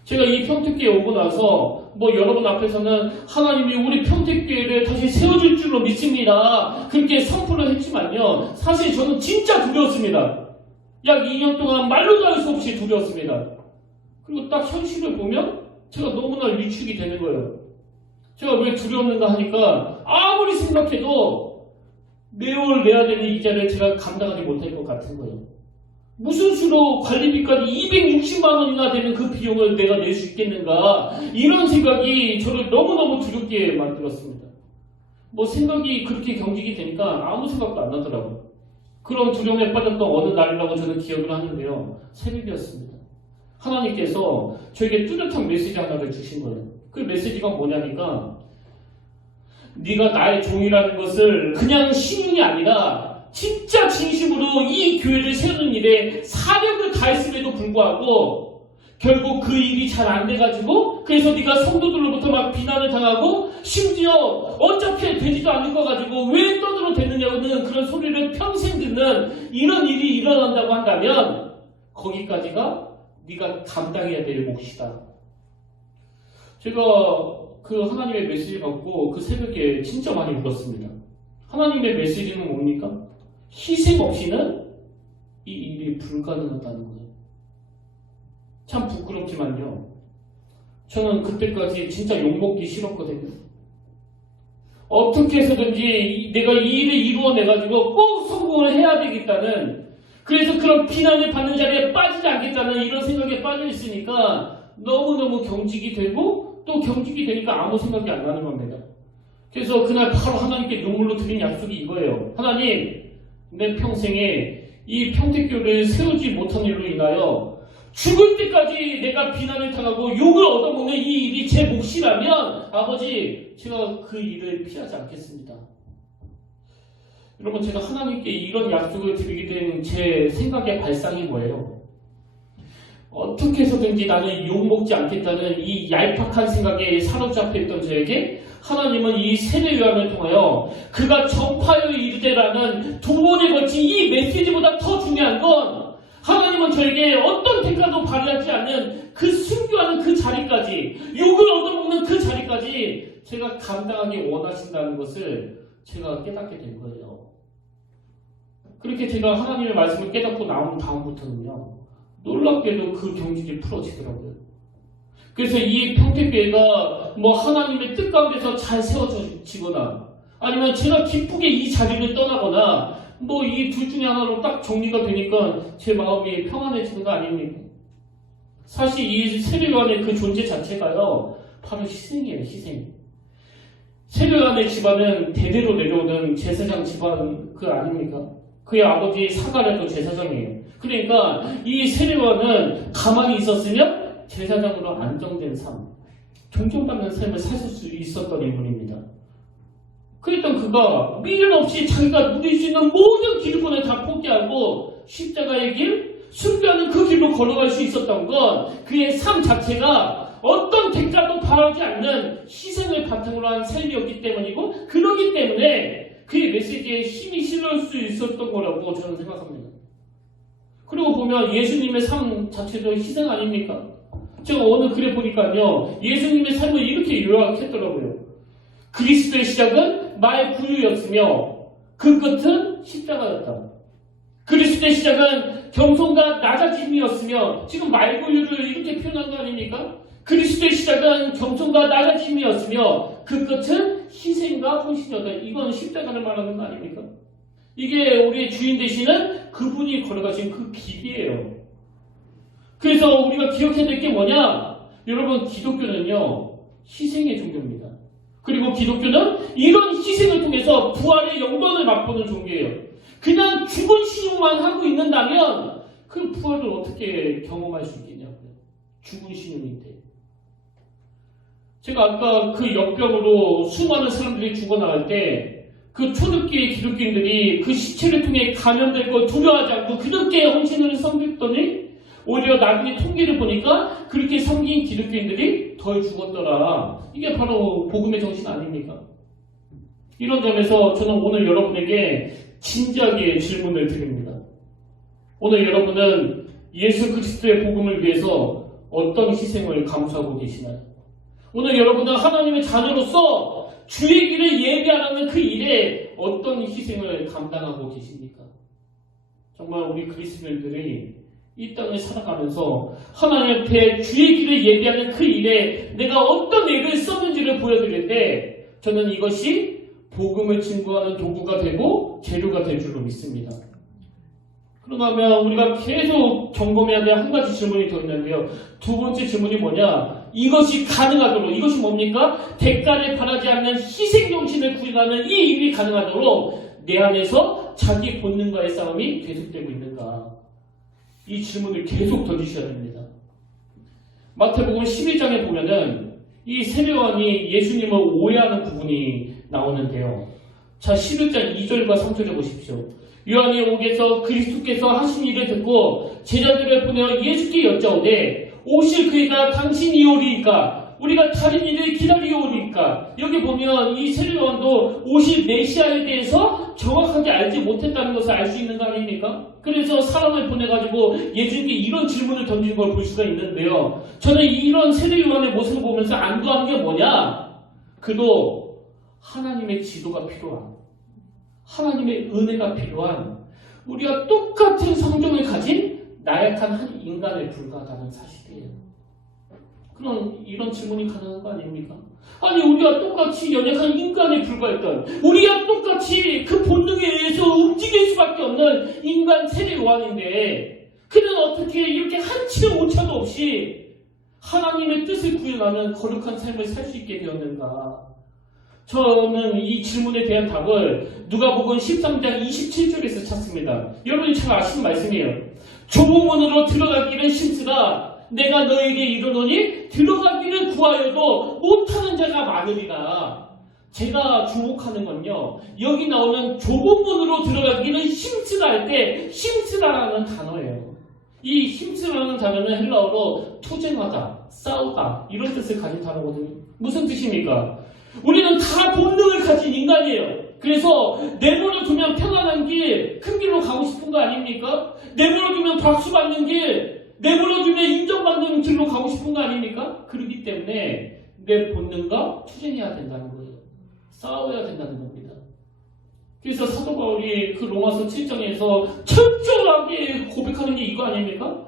제가 이 평택교회에 오고 나서 여러분 앞에서는 하나님이 우리 평택교회를 다시 세워줄 줄로 믿습니다. 그렇게 선포를 했지만요. 사실 저는 진짜 두려웠습니다. 약 2년 동안 말로도 할 수 없이 두려웠습니다. 그리고 딱 현실을 보면 제가 너무나 위축이 되는 거예요. 제가 왜 두려웠는가 하니까 아무리 생각해도 매월 내야 되는 이자를 제가 감당하지 못할 것 같은 거예요. 무슨 수로 관리비까지 260만 원이나 되는 그 비용을 내가 낼 수 있겠는가, 이런 생각이 저를 너무너무 두렵게 만들었습니다. 생각이 그렇게 경직이 되니까 아무 생각도 안 나더라고요. 그런 두려움에 빠졌던 어느 날이라고 저는 기억을 하는데요. 새벽이었습니다. 하나님께서 저에게 뚜렷한 메시지 하나를 주신 거예요. 그 메시지가 뭐냐니까 네가 나의 종이라는 것을 그냥 신용이 아니라 진짜 진심으로 이 교회를 세우는 일에 사력을 다했음에도 불구하고 결국 그 일이 잘 안 돼가지고 그래서 네가 성도들로부터 막 비난을 당하고 심지어 어차피 되지도 않는 거 가지고 왜 떠들어 대느냐는 그런 소리를 평생 듣는 이런 일이 일어난다고 한다면 거기까지가 네가 감당해야 될 몫이다. 제가 그 하나님의 메시지 받고 그 새벽에 진짜 많이 울었습니다. 하나님의 메시지는 뭡니까? 희생 없이는 이 일이 불가능하다는 거예요. 참 부끄럽지만요. 저는 그때까지 진짜 욕먹기 싫었거든요. 어떻게 해서든지 내가 이 일을 이루어내가지고 꼭 성공을 해야 되겠다는, 그래서 그런 비난을 받는 자리에 빠지지 않겠다는 이런 생각에 빠져 있으니까 너무너무 경직이 되고 또 경직이 되니까 아무 생각이 안 나는 겁니다. 그래서 그날 바로 하나님께 눈물로 드린 약속이 이거예요. 하나님, 내 평생에 이 평택교를 세우지 못한 일로 인하여 죽을 때까지 내가 비난을 당하고 욕을 얻어먹는 이 일이 제 몫이라면 아버지, 제가 그 일을 피하지 않겠습니다. 여러분, 제가 하나님께 이런 약속을 드리게 된 제 생각의 발상이 뭐예요? 어떻게 해서든지 나는 욕먹지 않겠다는 이 얄팍한 생각에 사로잡혀있던 저에게 하나님은 이 세례 요한을 통하여 그가 전파여 이르되라는 두 번에 걸친 이 메시지보다 더 중요한 건 하나님은 저에게 어떤 대가도 발휘하지 않는 그 순교하는 그 자리까지, 욕을 얻어먹는 그 자리까지 제가 감당하기 원하신다는 것을 제가 깨닫게 된 거예요. 그렇게 제가 하나님의 말씀을 깨닫고 나온 다음부터는요, 놀랍게도 그 경직이 풀어지더라고요. 그래서 이 평택교회가 뭐 하나님의 뜻 가운데서 잘 세워지거나 아니면 제가 기쁘게 이 자리를 떠나거나 뭐 이 둘 중에 하나로 딱 정리가 되니까 제 마음이 평안해지는 거 아닙니까? 사실 이 세례요한의 그 존재 자체가요, 바로 희생이에요, 희생. 세례요한의 집안은 대대로 내려오는 제사장 집안 그 아닙니까? 그의 아버지 사가랴도 제사장이에요. 그러니까 이 세례요한은 가만히 있었으면 제사장으로 안정된 삶, 존경받는 삶을 살 수 있었던 인물입니다. 그랬던 그가 미련 없이 자기가 누릴 수 있는 모든 기득권을 다 포기하고 십자가의 길, 순교하는 그 길로 걸어갈 수 있었던 건 그의 삶 자체가 어떤 대가도 바라지 않는 희생을 바탕으로 한 삶이었기 때문이고, 그러기 때문에 그의 메시지에 힘이 실릴 수 있었던 거라고 저는 생각합니다. 그리고 보면 예수님의 삶 자체도 희생 아닙니까? 제가 어느 글에 보니까요, 예수님의 삶을 이렇게 요약했더라고요. 그리스도의 시작은 말 구유였으며 그 끝은 십자가였다. 그리스도의 시작은 겸손과 낮아짐이었으며, 지금 말 구유를 이렇게 표현한 거 아닙니까? 그리스도의 시작은 겸손과 낮아짐이었으며 그 끝은 희생과 헌신이었다. 이건 십자가를 말하는 거 아닙니까? 이게 우리의 주인 되시는 그분이 걸어가신 그 길이에요. 그래서 우리가 기억해야 될 게 뭐냐? 여러분, 기독교는요, 희생의 종교입니다. 그리고 기독교는 이런 희생을 통해서 부활의 영광을 맛보는 종교예요. 그냥 죽은 신용만 하고 있는다면 그 부활을 어떻게 경험할 수 있겠냐고요. 죽은 신용인데. 제가 아까 그 역병으로 수많은 사람들이 죽어나갈 때 그 초대교회 기독교인들이 그 시체를 통해 감염될 걸 두려워하지 않고 그렇게 헌신을 섬겼더니 오히려 나중에 통계를 보니까 그렇게 섬긴 기독교인들이 덜 죽었더라. 이게 바로 복음의 정신 아닙니까? 이런 점에서 저는 오늘 여러분에게 진지하게 질문을 드립니다. 오늘 여러분은 예수 그리스도의 복음을 위해서 어떤 희생을 감수하고 계시나요? 오늘 여러분은 하나님의 자녀로서 주의 길을 예비하는 그 일에 어떤 희생을 감당하고 계십니까? 정말 우리 그리스도인들이 이 땅을 살아가면서 하나님 앞에 주의 길을 예비하는 그 일에 내가 어떤 애를 썼는지를 보여드릴 때 저는 이것이 복음을 증거하는 도구가 되고 재료가 될 줄로 믿습니다. 그러면 우리가 계속 점검해야 될 한 가지 질문이 더 있는데요. 두 번째 질문이 뭐냐? 이것이 가능하도록, 이것이 뭡니까? 대가를 바라지 않는 희생정신을 구현하는 이 일이 가능하도록 내 안에서 자기 본능과의 싸움이 계속되고 있는가? 이 질문을 계속 던지셔야 됩니다. 마태복음 11장에 보면은 이 세례요한이 예수님을 오해하는 부분이 나오는데요. 자, 11장 2절과 3절을 보십시오. 요한이 옥에서 그리스도께서 하신 일을 듣고 제자들을 보내어 예수께 여짜오되 오실 그이가 당신이 오리이까 우리가 다른 일을 기다리오리이까. 여기 보면 이 세례요한도 오실 메시아에 대해서 정확하게 알지 못했다는 것을 알 수 있는 거 아닙니까? 그래서 사람을 보내가지고 예수님께 이런 질문을 던지는 걸 볼 수가 있는데요. 저는 이런 세례요한의 모습을 보면서 안도하는 게 뭐냐? 그도 하나님의 지도가 필요한, 하나님의 은혜가 필요한, 우리가 똑같은 성정을 가진 나약한 한 인간에 불과하다는 사실이에요. 그럼 이런 질문이 가능한 거 아닙니까? 아니, 우리가 똑같이 연약한 인간에 불과했던, 우리가 똑같이 그 본능에 의해서 움직일 수밖에 없는 인간 세례요한인데 그는 어떻게 이렇게 한치의 오차도 없이 하나님의 뜻을 구현하는 거룩한 삶을 살 수 있게 되었는가? 저는 이 질문에 대한 답을 누가복음 13장 27절에서 찾습니다. 여러분이 잘 아시는 말씀이에요. 좁은 문으로 들어가기를 힘쓰라. 내가 너에게 이르노니 들어가기를 구하여도 못하는 자가 많으리라. 제가 주목하는 건요, 여기 나오는 좁은 문으로 들어가기를 힘쓰라 할 때 힘쓰라라는 단어예요. 이 힘쓰라는 단어는 헬라어로 투쟁하다, 싸우다 이런 뜻을 가진 단어거든요. 무슨 뜻입니까? 우리는 다 본능을 가진 인간이에요. 그래서 내버려두면 평안한 길, 큰 길로 가고 싶은 거 아닙니까? 내버려두면 박수 받는 길, 내버려두면 인정받는 길로 가고 싶은 거 아닙니까? 그렇기 때문에 내 본능과 투쟁해야 된다는 거예요. 싸워야 된다는 겁니다. 그래서 사도 바울이 그 로마서 7장에서 철저하게 고백하는 게 이거 아닙니까?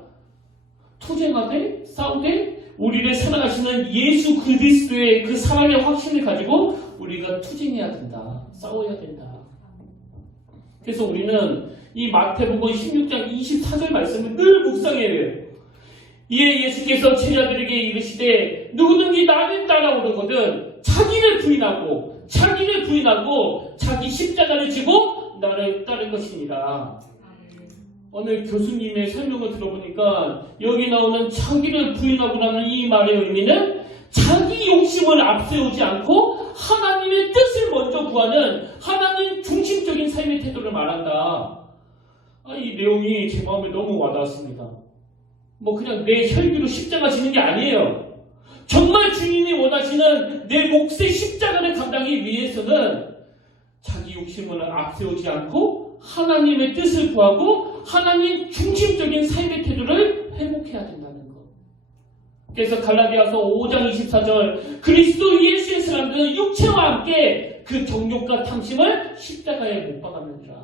투쟁하되 싸우되 우리를 사랑하시는 예수 그리스도의 그 사랑의 확신을 가지고 우리가 투쟁해야 된다. 싸워야 된다. 그래서 우리는 이 마태복음 16장 24절 말씀을 늘 묵상해야 해요. 이에 예수께서 제자들에게 이르시되 누구든지 나를 따라오려거든 자기를 부인하고 자기 십자가를 지고 나를 따를 것이니라. 오늘 교수님의 설명을 들어보니까 여기 나오는 자기를 부인하고라는 이 말의 의미는 자기 욕심을 앞세우지 않고 하나님의 뜻을 먼저 구하는 하나님 중심적인 삶의 태도를 말한다. 이 내용이 제 마음에 너무 와닿았습니다. 뭐 그냥 내 혈기로 십자가 지는 게 아니에요. 정말 주님이 원하시는 내 몫의 십자가를 감당하기 위해서는 자기 욕심을 앞세우지 않고 하나님의 뜻을 구하고 하나님 중심적인 삶의 태도를 회복해야 된다는 것. 그래서 갈라디아서 5장 24절 그리스도 예수의 사람들은 육체와 함께 그 정욕과 탐심을 십자가에 못 박았느니라.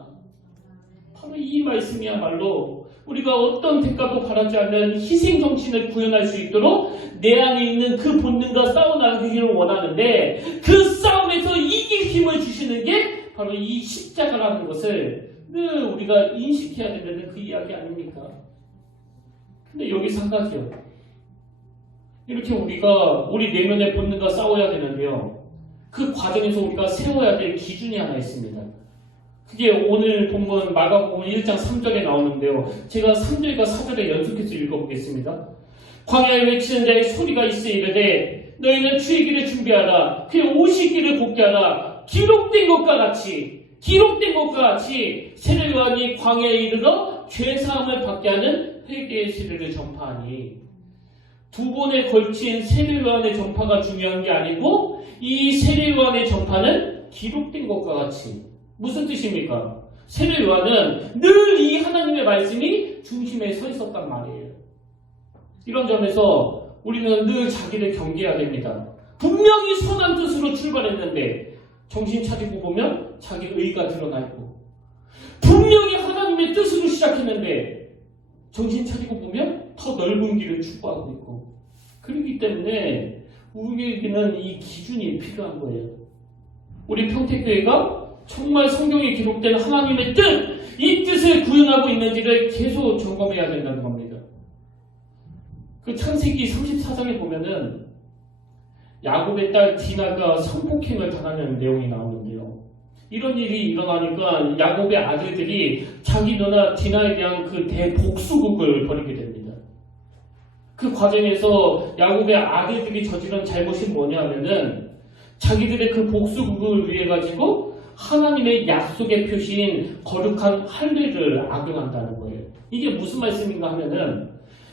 바로 이 말씀이야말로 우리가 어떤 대가도 바라지 않는 희생정신을 구현할 수 있도록 내 안에 있는 그 본능과 싸워나가기를 원하는데 그 싸움에서 이길 힘을 주시는 게 바로 이 십자가라는 것을 늘 우리가 인식해야 된다는 그 이야기 아닙니까? 근데 여기서 한 가지요. 이렇게 우리가 우리 내면의 본능과 싸워야 되는데요. 그 과정에서 우리가 세워야 될 기준이 하나 있습니다. 그게 오늘 본문 마가복음 1장 3절에 나오는데요. 제가 3절과 4절에 연속해서 읽어보겠습니다. 광야에 외치는 자의 소리가 있어 이르되 너희는 주의 길을 준비하라. 그의 오시기를 곱게 하라. 기록된 것과 같이 세례 요한이 광야에 이르러 죄사함을 받게 하는 회개의 세례를 전파하니 두 번에 걸친 세례 요한의 전파가 중요한 게 아니고 이 세례 요한의 전파는 기록된 것과 같이 무슨 뜻입니까? 세례 요한은 늘 이 하나님의 말씀이 중심에 서 있었단 말이에요. 이런 점에서 우리는 늘 자기를 경계해야 됩니다. 분명히 선한 뜻으로 출발했는데 정신 차리고 보면 자기 의가 드러나 있고 분명히 하나님의 뜻으로 시작했는데 정신 차리고 보면 더 넓은 길을 추구하고 있고 그렇기 때문에 우리에게는 이 기준이 필요한 거예요. 우리 평택교회가 정말 성경에 기록된 하나님의 뜻, 이 뜻을 구현하고 있는지를 계속 점검해야 된다는 겁니다. 그 창세기 34장에 보면은 야곱의 딸 디나가 성폭행을 당하는 내용이 나오는데요. 이런 일이 일어나니까 야곱의 아들들이 자기 누나 디나에 대한 그 대복수극을 벌이게 됩니다. 그 과정에서 야곱의 아들들이 저지른 잘못이 뭐냐면은 자기들의 그 복수극을 위해 가지고 하나님의 약속의 표시인 거룩한 할례를 악용한다는 거예요. 이게 무슨 말씀인가 하면은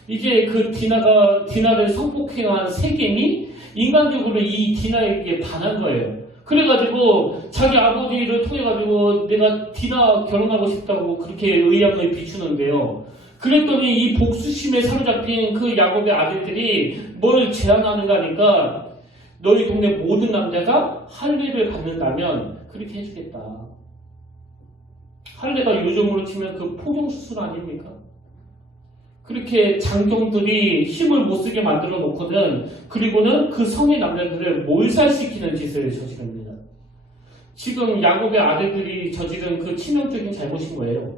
이제 그 디나를 성폭행한 세겜이 인간적으로 이 디나에게 반한 거예요. 그래가지고 자기 아버지를 통해가지고 내가 디나 결혼하고 싶다고 그렇게 의향을 비추는데요. 그랬더니 이 복수심에 사로잡힌 그 야곱의 아들들이 뭘 제안하는가 하니까 너희 동네 모든 남자가 할례를 받는다면 그렇게 해주겠다. 할례가 요즘으로 치면 그 포경수술 아닙니까? 그렇게 장정들이 힘을 못 쓰게 만들어 놓거든. 그리고는 그 성의 남자들을 몰살시키는 짓을 저지릅니다. 지금 야곱의 아들들이 저지른 그 치명적인 잘못인 거예요.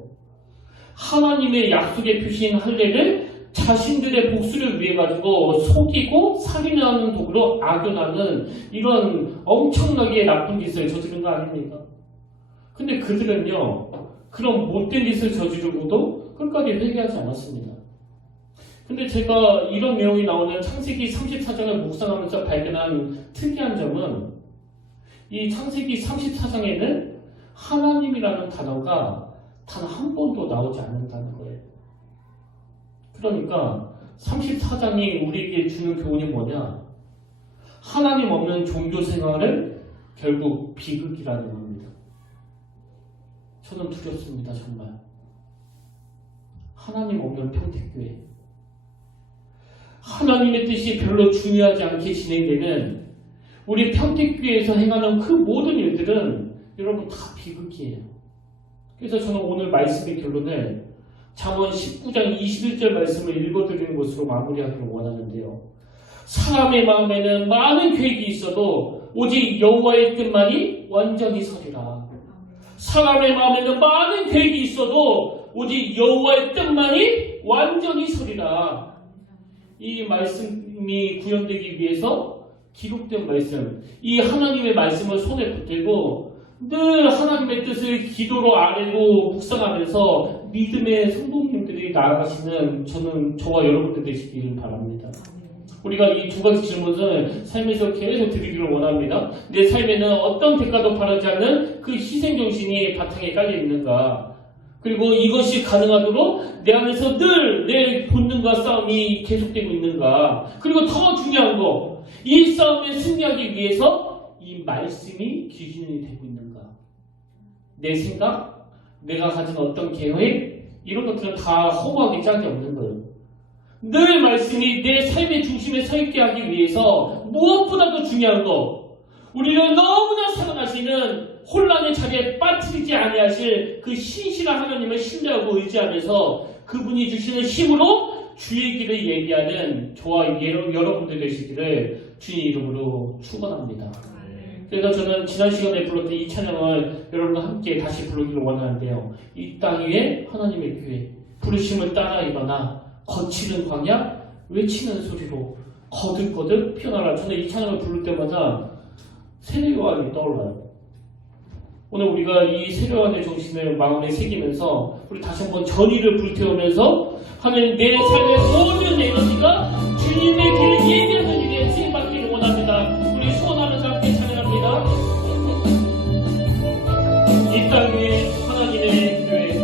하나님의 약속의 표시인 할례를 자신들의 복수를 위해 가지고 속이고 살인하는 도구로 악용하는 이런 엄청나게 나쁜 짓을 저지른 거 아닙니까? 근데 그들은요, 그런 못된 짓을 저지르고도 끝까지 회개하지 않았습니다. 근데 제가 이런 내용이 나오는 창세기 34장을 묵상하면서 발견한 특이한 점은 이 창세기 34장에는 하나님이라는 단어가 단 한 번도 나오지 않는다는 거예요. 그러니까 34장이 우리에게 주는 교훈이 뭐냐? 하나님 없는 종교 생활은 결국 비극이라는 겁니다. 저는 두렵습니다, 정말. 하나님 없는 평택교회. 하나님의 뜻이 별로 중요하지 않게 진행되는 우리 평택교회에서 행하는 그 모든 일들은 여러분 다 비극이에요. 그래서 저는 오늘 말씀의 결론을 잠언 19장 21절 말씀을 읽어드리는 것으로 마무리하기를 원하는데요. 사람의 마음에는 많은 계획이 있어도 오직 여호와의 뜻만이 완전히 서리라. 사람의 마음에는 많은 계획이 있어도 오직 여호와의 뜻만이 완전히 서리라. 이 말씀이 구현되기 위해서 기록된 말씀, 이 하나님의 말씀을 손에 붙들고 늘 하나님의 뜻을 기도로 아뢰고 묵상하면서 믿음의 성도님들이 나아가시는 저와 여러분들 되시기를 바랍니다. 우리가 이 두 가지 질문을 삶에서 계속 드리기를 원합니다. 내 삶에는 어떤 대가도 바라지 않는 그 희생정신이 바탕에 깔려 있는가? 그리고 이것이 가능하도록 내 안에서 늘 내 본능과 싸움이 계속되고 있는가? 그리고 더 중요한 거, 이 싸움에 승리하기 위해서 이 말씀이 기준이 되고 있는가? 내 생각, 내가 가진 어떤 계획, 이런 것들은 다 허무하게 짝이 없는 거예요. 늘 말씀이 내 삶의 중심에 서 있게 하기 위해서 무엇보다도 중요한 거, 우리를 너무나 사랑하시는 혼란의 자리에 빠뜨리지 아니하실 그 신실한 하나님을 신뢰하고 의지하면서 그분이 주시는 힘으로 주의 길을 예비하는 저와 여러분들 되시기를 주님 이름으로 축원합니다. 그래서 저는 지난 시간에 불렀던 이 찬양을 여러분과 함께 다시 부르기를 원하는데요. 이 땅 위에 하나님의 교회, 부르심을 따라 일어나 거칠은 광야 외치는 소리로 거듭거듭 피어나라. 저는 이 찬양을 부를 때마다 세례요한이 떠올라요. 오늘 우리가 이 세례요한의 정신을 마음에 새기면서 우리 다시 한번 전의를 불태우면서 하나님 내 삶의 모든 에너지가 주님의 길을 예비하는 일에 쓰임받기를 원합니다. 우리 소원하면서 함께 찬양합니다. 이 땅 위에 하나님의 교회, 이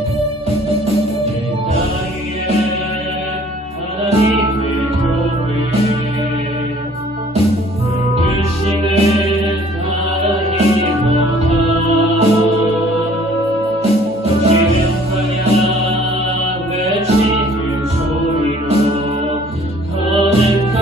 땅 위에 하나님의 교회, 부르심을 따라 일어나 거칠은 광야 외치는 소리로 거듭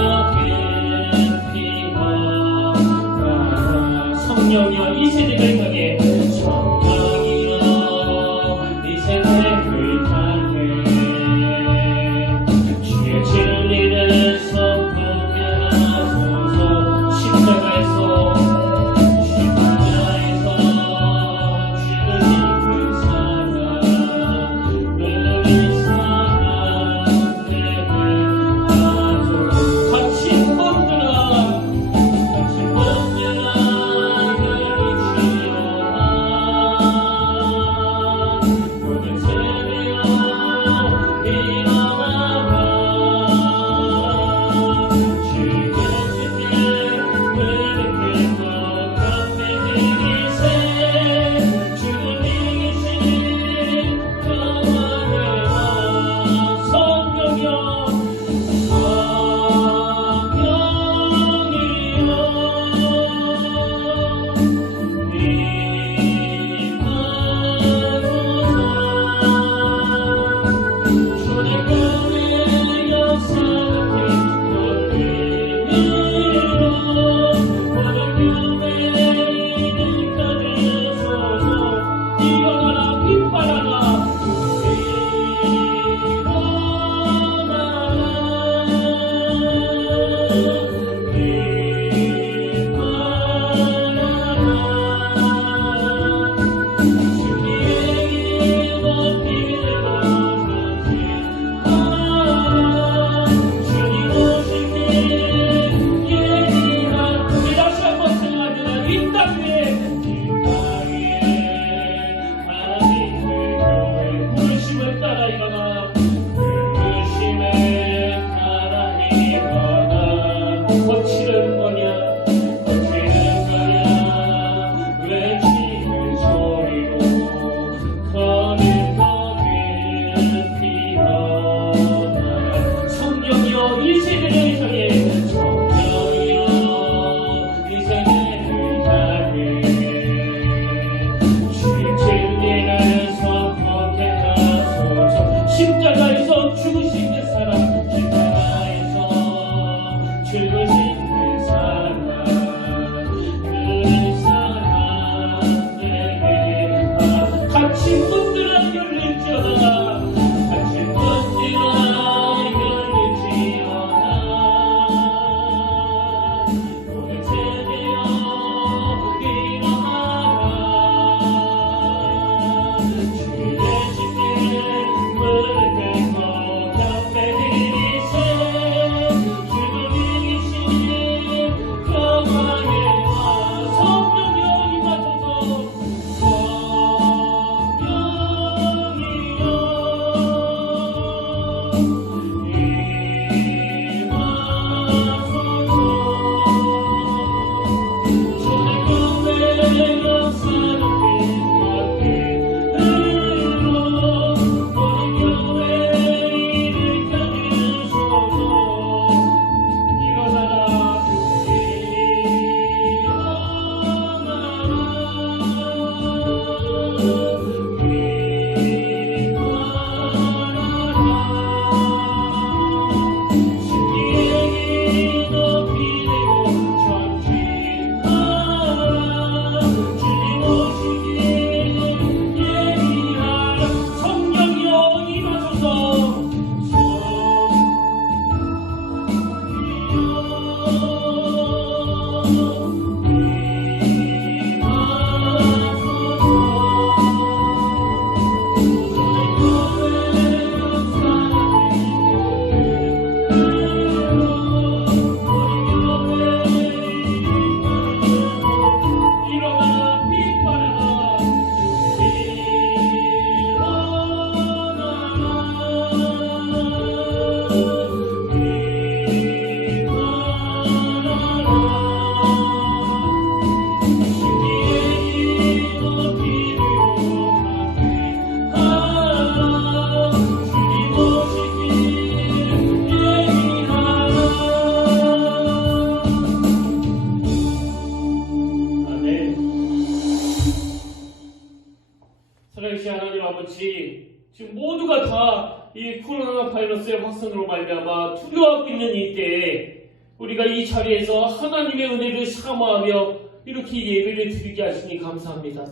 바이러스의 확산으로 말미암아 두려워하고 있는 이때에 우리가 이 자리에서 하나님의 은혜를 사모하며 이렇게 예배를 드리게 하시니 감사합니다.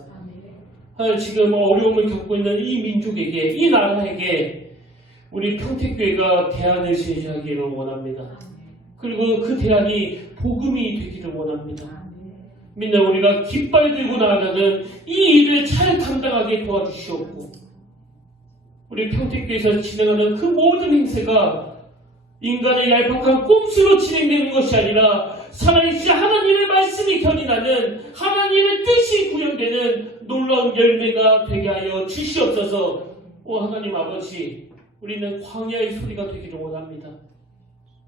지금 어려움을 겪고 있는 이 민족에게, 이 나라에게 우리 평택교회가 대안을 제시하기를 원합니다. 그리고 그 대안이 복음이 되기를 원합니다. 믿는 우리가 깃발 들고 나아가는 이 일을 잘 감당하게 도와주시옵고, 우리 평택교회에서 진행하는 그 모든 행세가 인간의 얄팍한 꼼수로 진행되는 것이 아니라 살아계신 하나님의 말씀이 견인하는 하나님의 뜻이 구현되는 놀라운 열매가 되게 하여 주시옵소서. 하나님 아버지, 우리는 광야의 소리가 되기를 원합니다.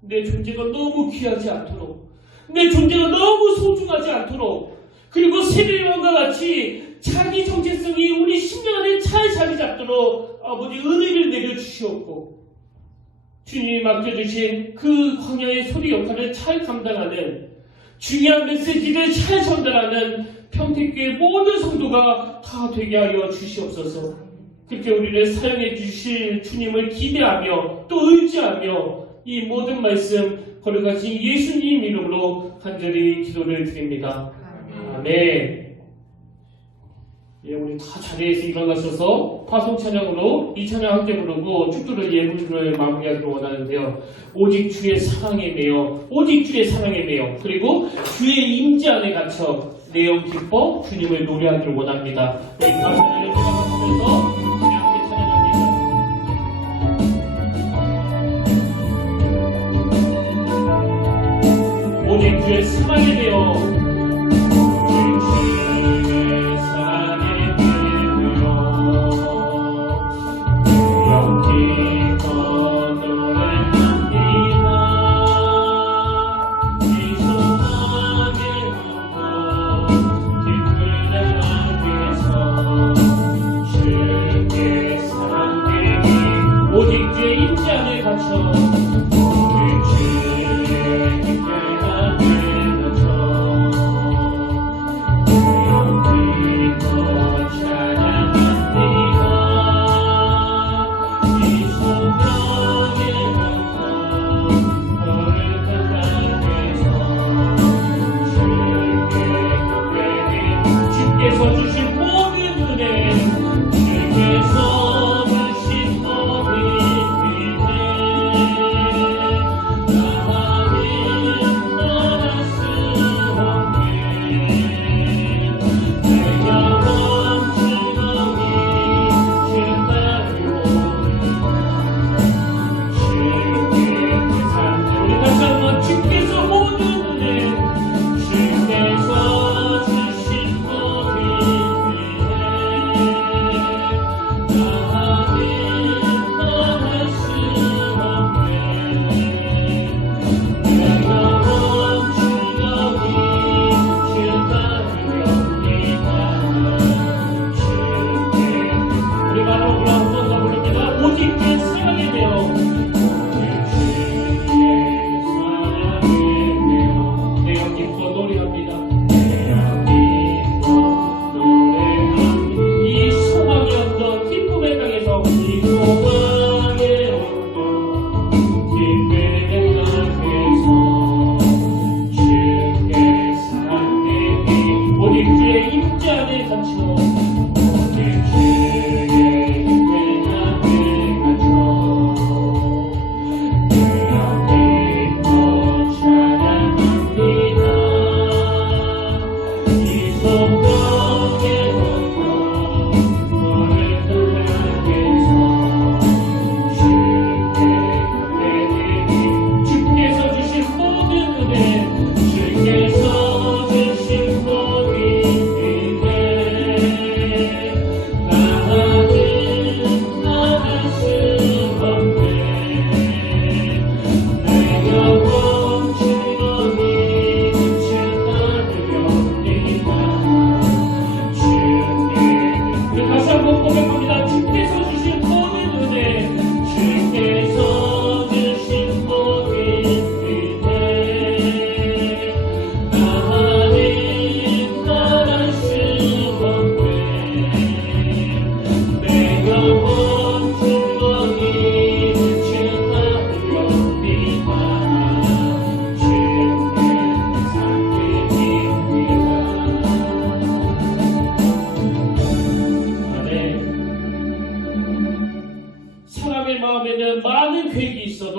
내 존재가 너무 귀하지 않도록, 내 존재가 너무 소중하지 않도록, 그리고 세례요한과 같이 자기 정체성이 우리 심령 안에 잘 자리 잡도록 아버지 은혜를 내려주시옵고, 주님이 맡겨주신 그 광야의 소리 역할을 잘 감당하는, 중요한 메시지를 잘 전달하는 평택교회 모든 성도가 다 되게 하여 주시옵소서. 그렇게 우리를 사용해 주실 주님을 기대하며 또 의지하며 이 모든 말씀 걸어가신 예수님 이름으로 간절히 기도를 드립니다. 아멘. 우리 다 자리에서 일어나셔서 파송 찬양으로 이 찬양 함께 부르고 축도를 예물을 마무리하기를 원하는데요. 오직 주의 사랑에 매여, 오직 주의 사랑에 매여, 그리고 주의 임재 안에 갇혀 내영 기뻐 주님을 노래하기를 원합니다. 우리 감사를 생각하면서 함께 찬양합니다. 오직 주의 사랑에 매여,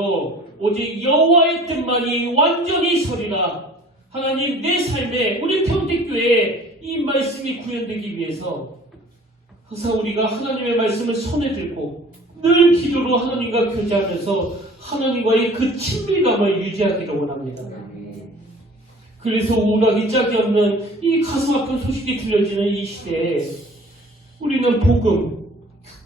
들어도 오직 여호와의 뜻만이 완전히 서리라. 하나님, 내 삶에 우리 평택교회에 이 말씀이 구현되기 위해서 항상 우리가 하나님의 말씀을 손에 들고 늘 기도로 하나님과 교제하면서 하나님과의 그 친밀감을 유지하기를 원합니다. 그래서 우울하기 짝이 없는 이 가슴 아픈 소식이 들려지는 이 시대에 우리는 복음,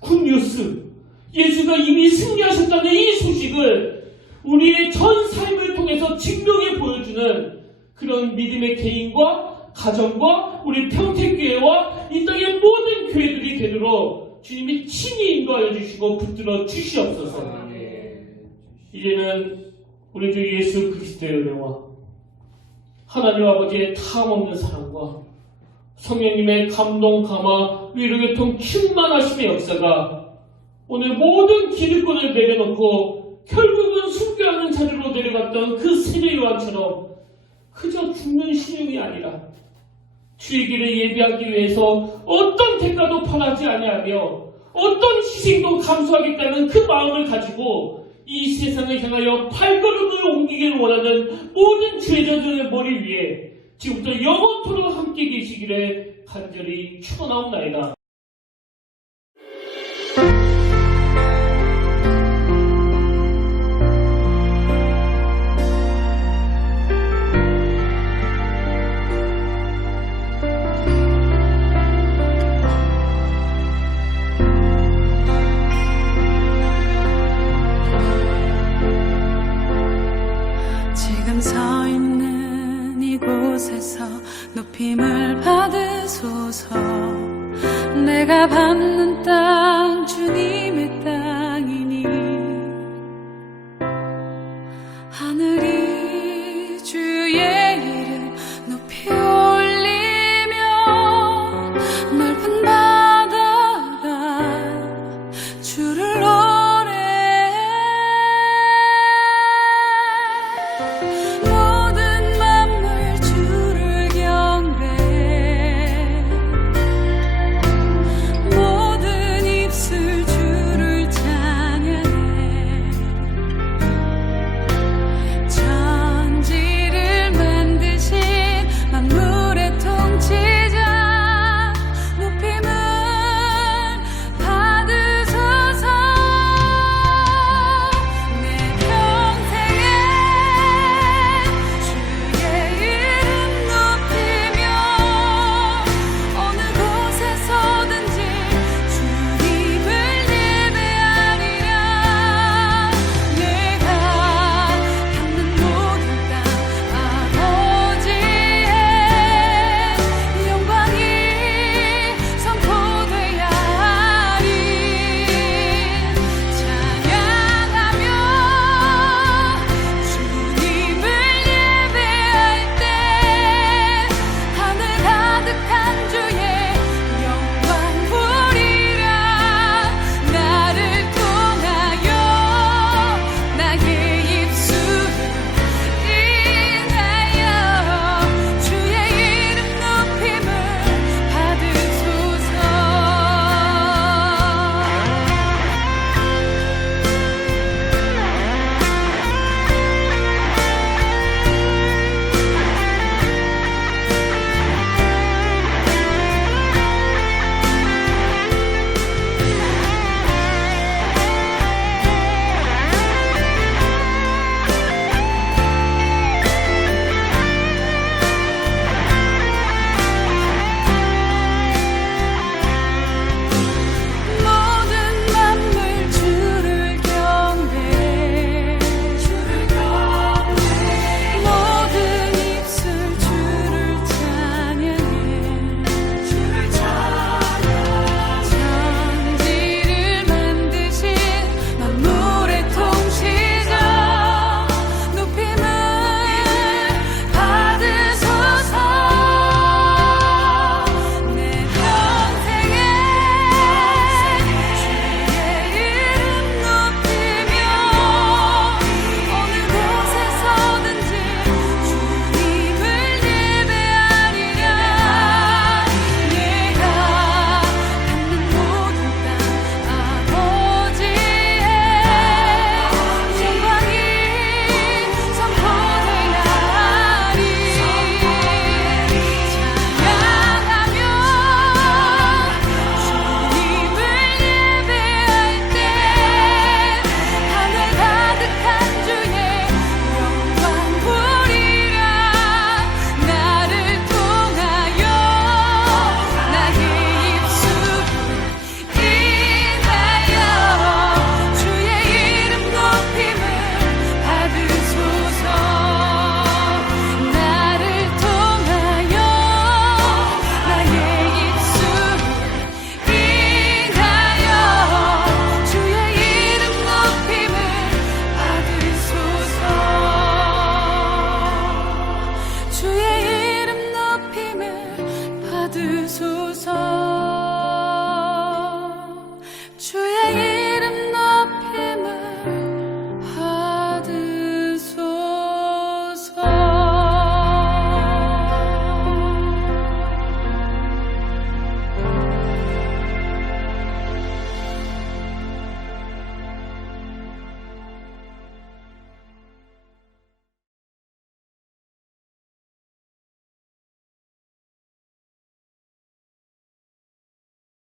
굿뉴스, 예수가 이미 승리하셨다는 이 소식을 우리의 전 삶을 통해서 증명해 보여주는 그런 믿음의 개인과 가정과 우리 평택교회와 이 땅의 모든 교회들이 되도록 주님이 친히 인도하여 주시고 붙들어 주시옵소서. 이제는 우리 주 예수 그리스도의 은혜와 하나님 아버지의 탐없는 사랑과 성령님의 감동, 감화, 위로교통 충만하심의 역사가 오늘 모든 기득권을 내려놓고 결국은 순교하는 자리로 내려갔던 그 세례 요한처럼 그저 죽는 신용이 아니라 주의 길을 예비하기 위해서 어떤 대가도 바라지 아니하며 어떤 희생도 감수하겠다는 그 마음을 가지고 이 세상을 향하여 발걸음을 옮기기를 원하는 모든 죄자들의 머리 위에 지금부터 영원토록 함께 계시기를 간절히 축원하옵나이다. 지금 서 있는 이곳에서 높임을 받으소서. 내가 밟는 땅 주님의 땅이니 하늘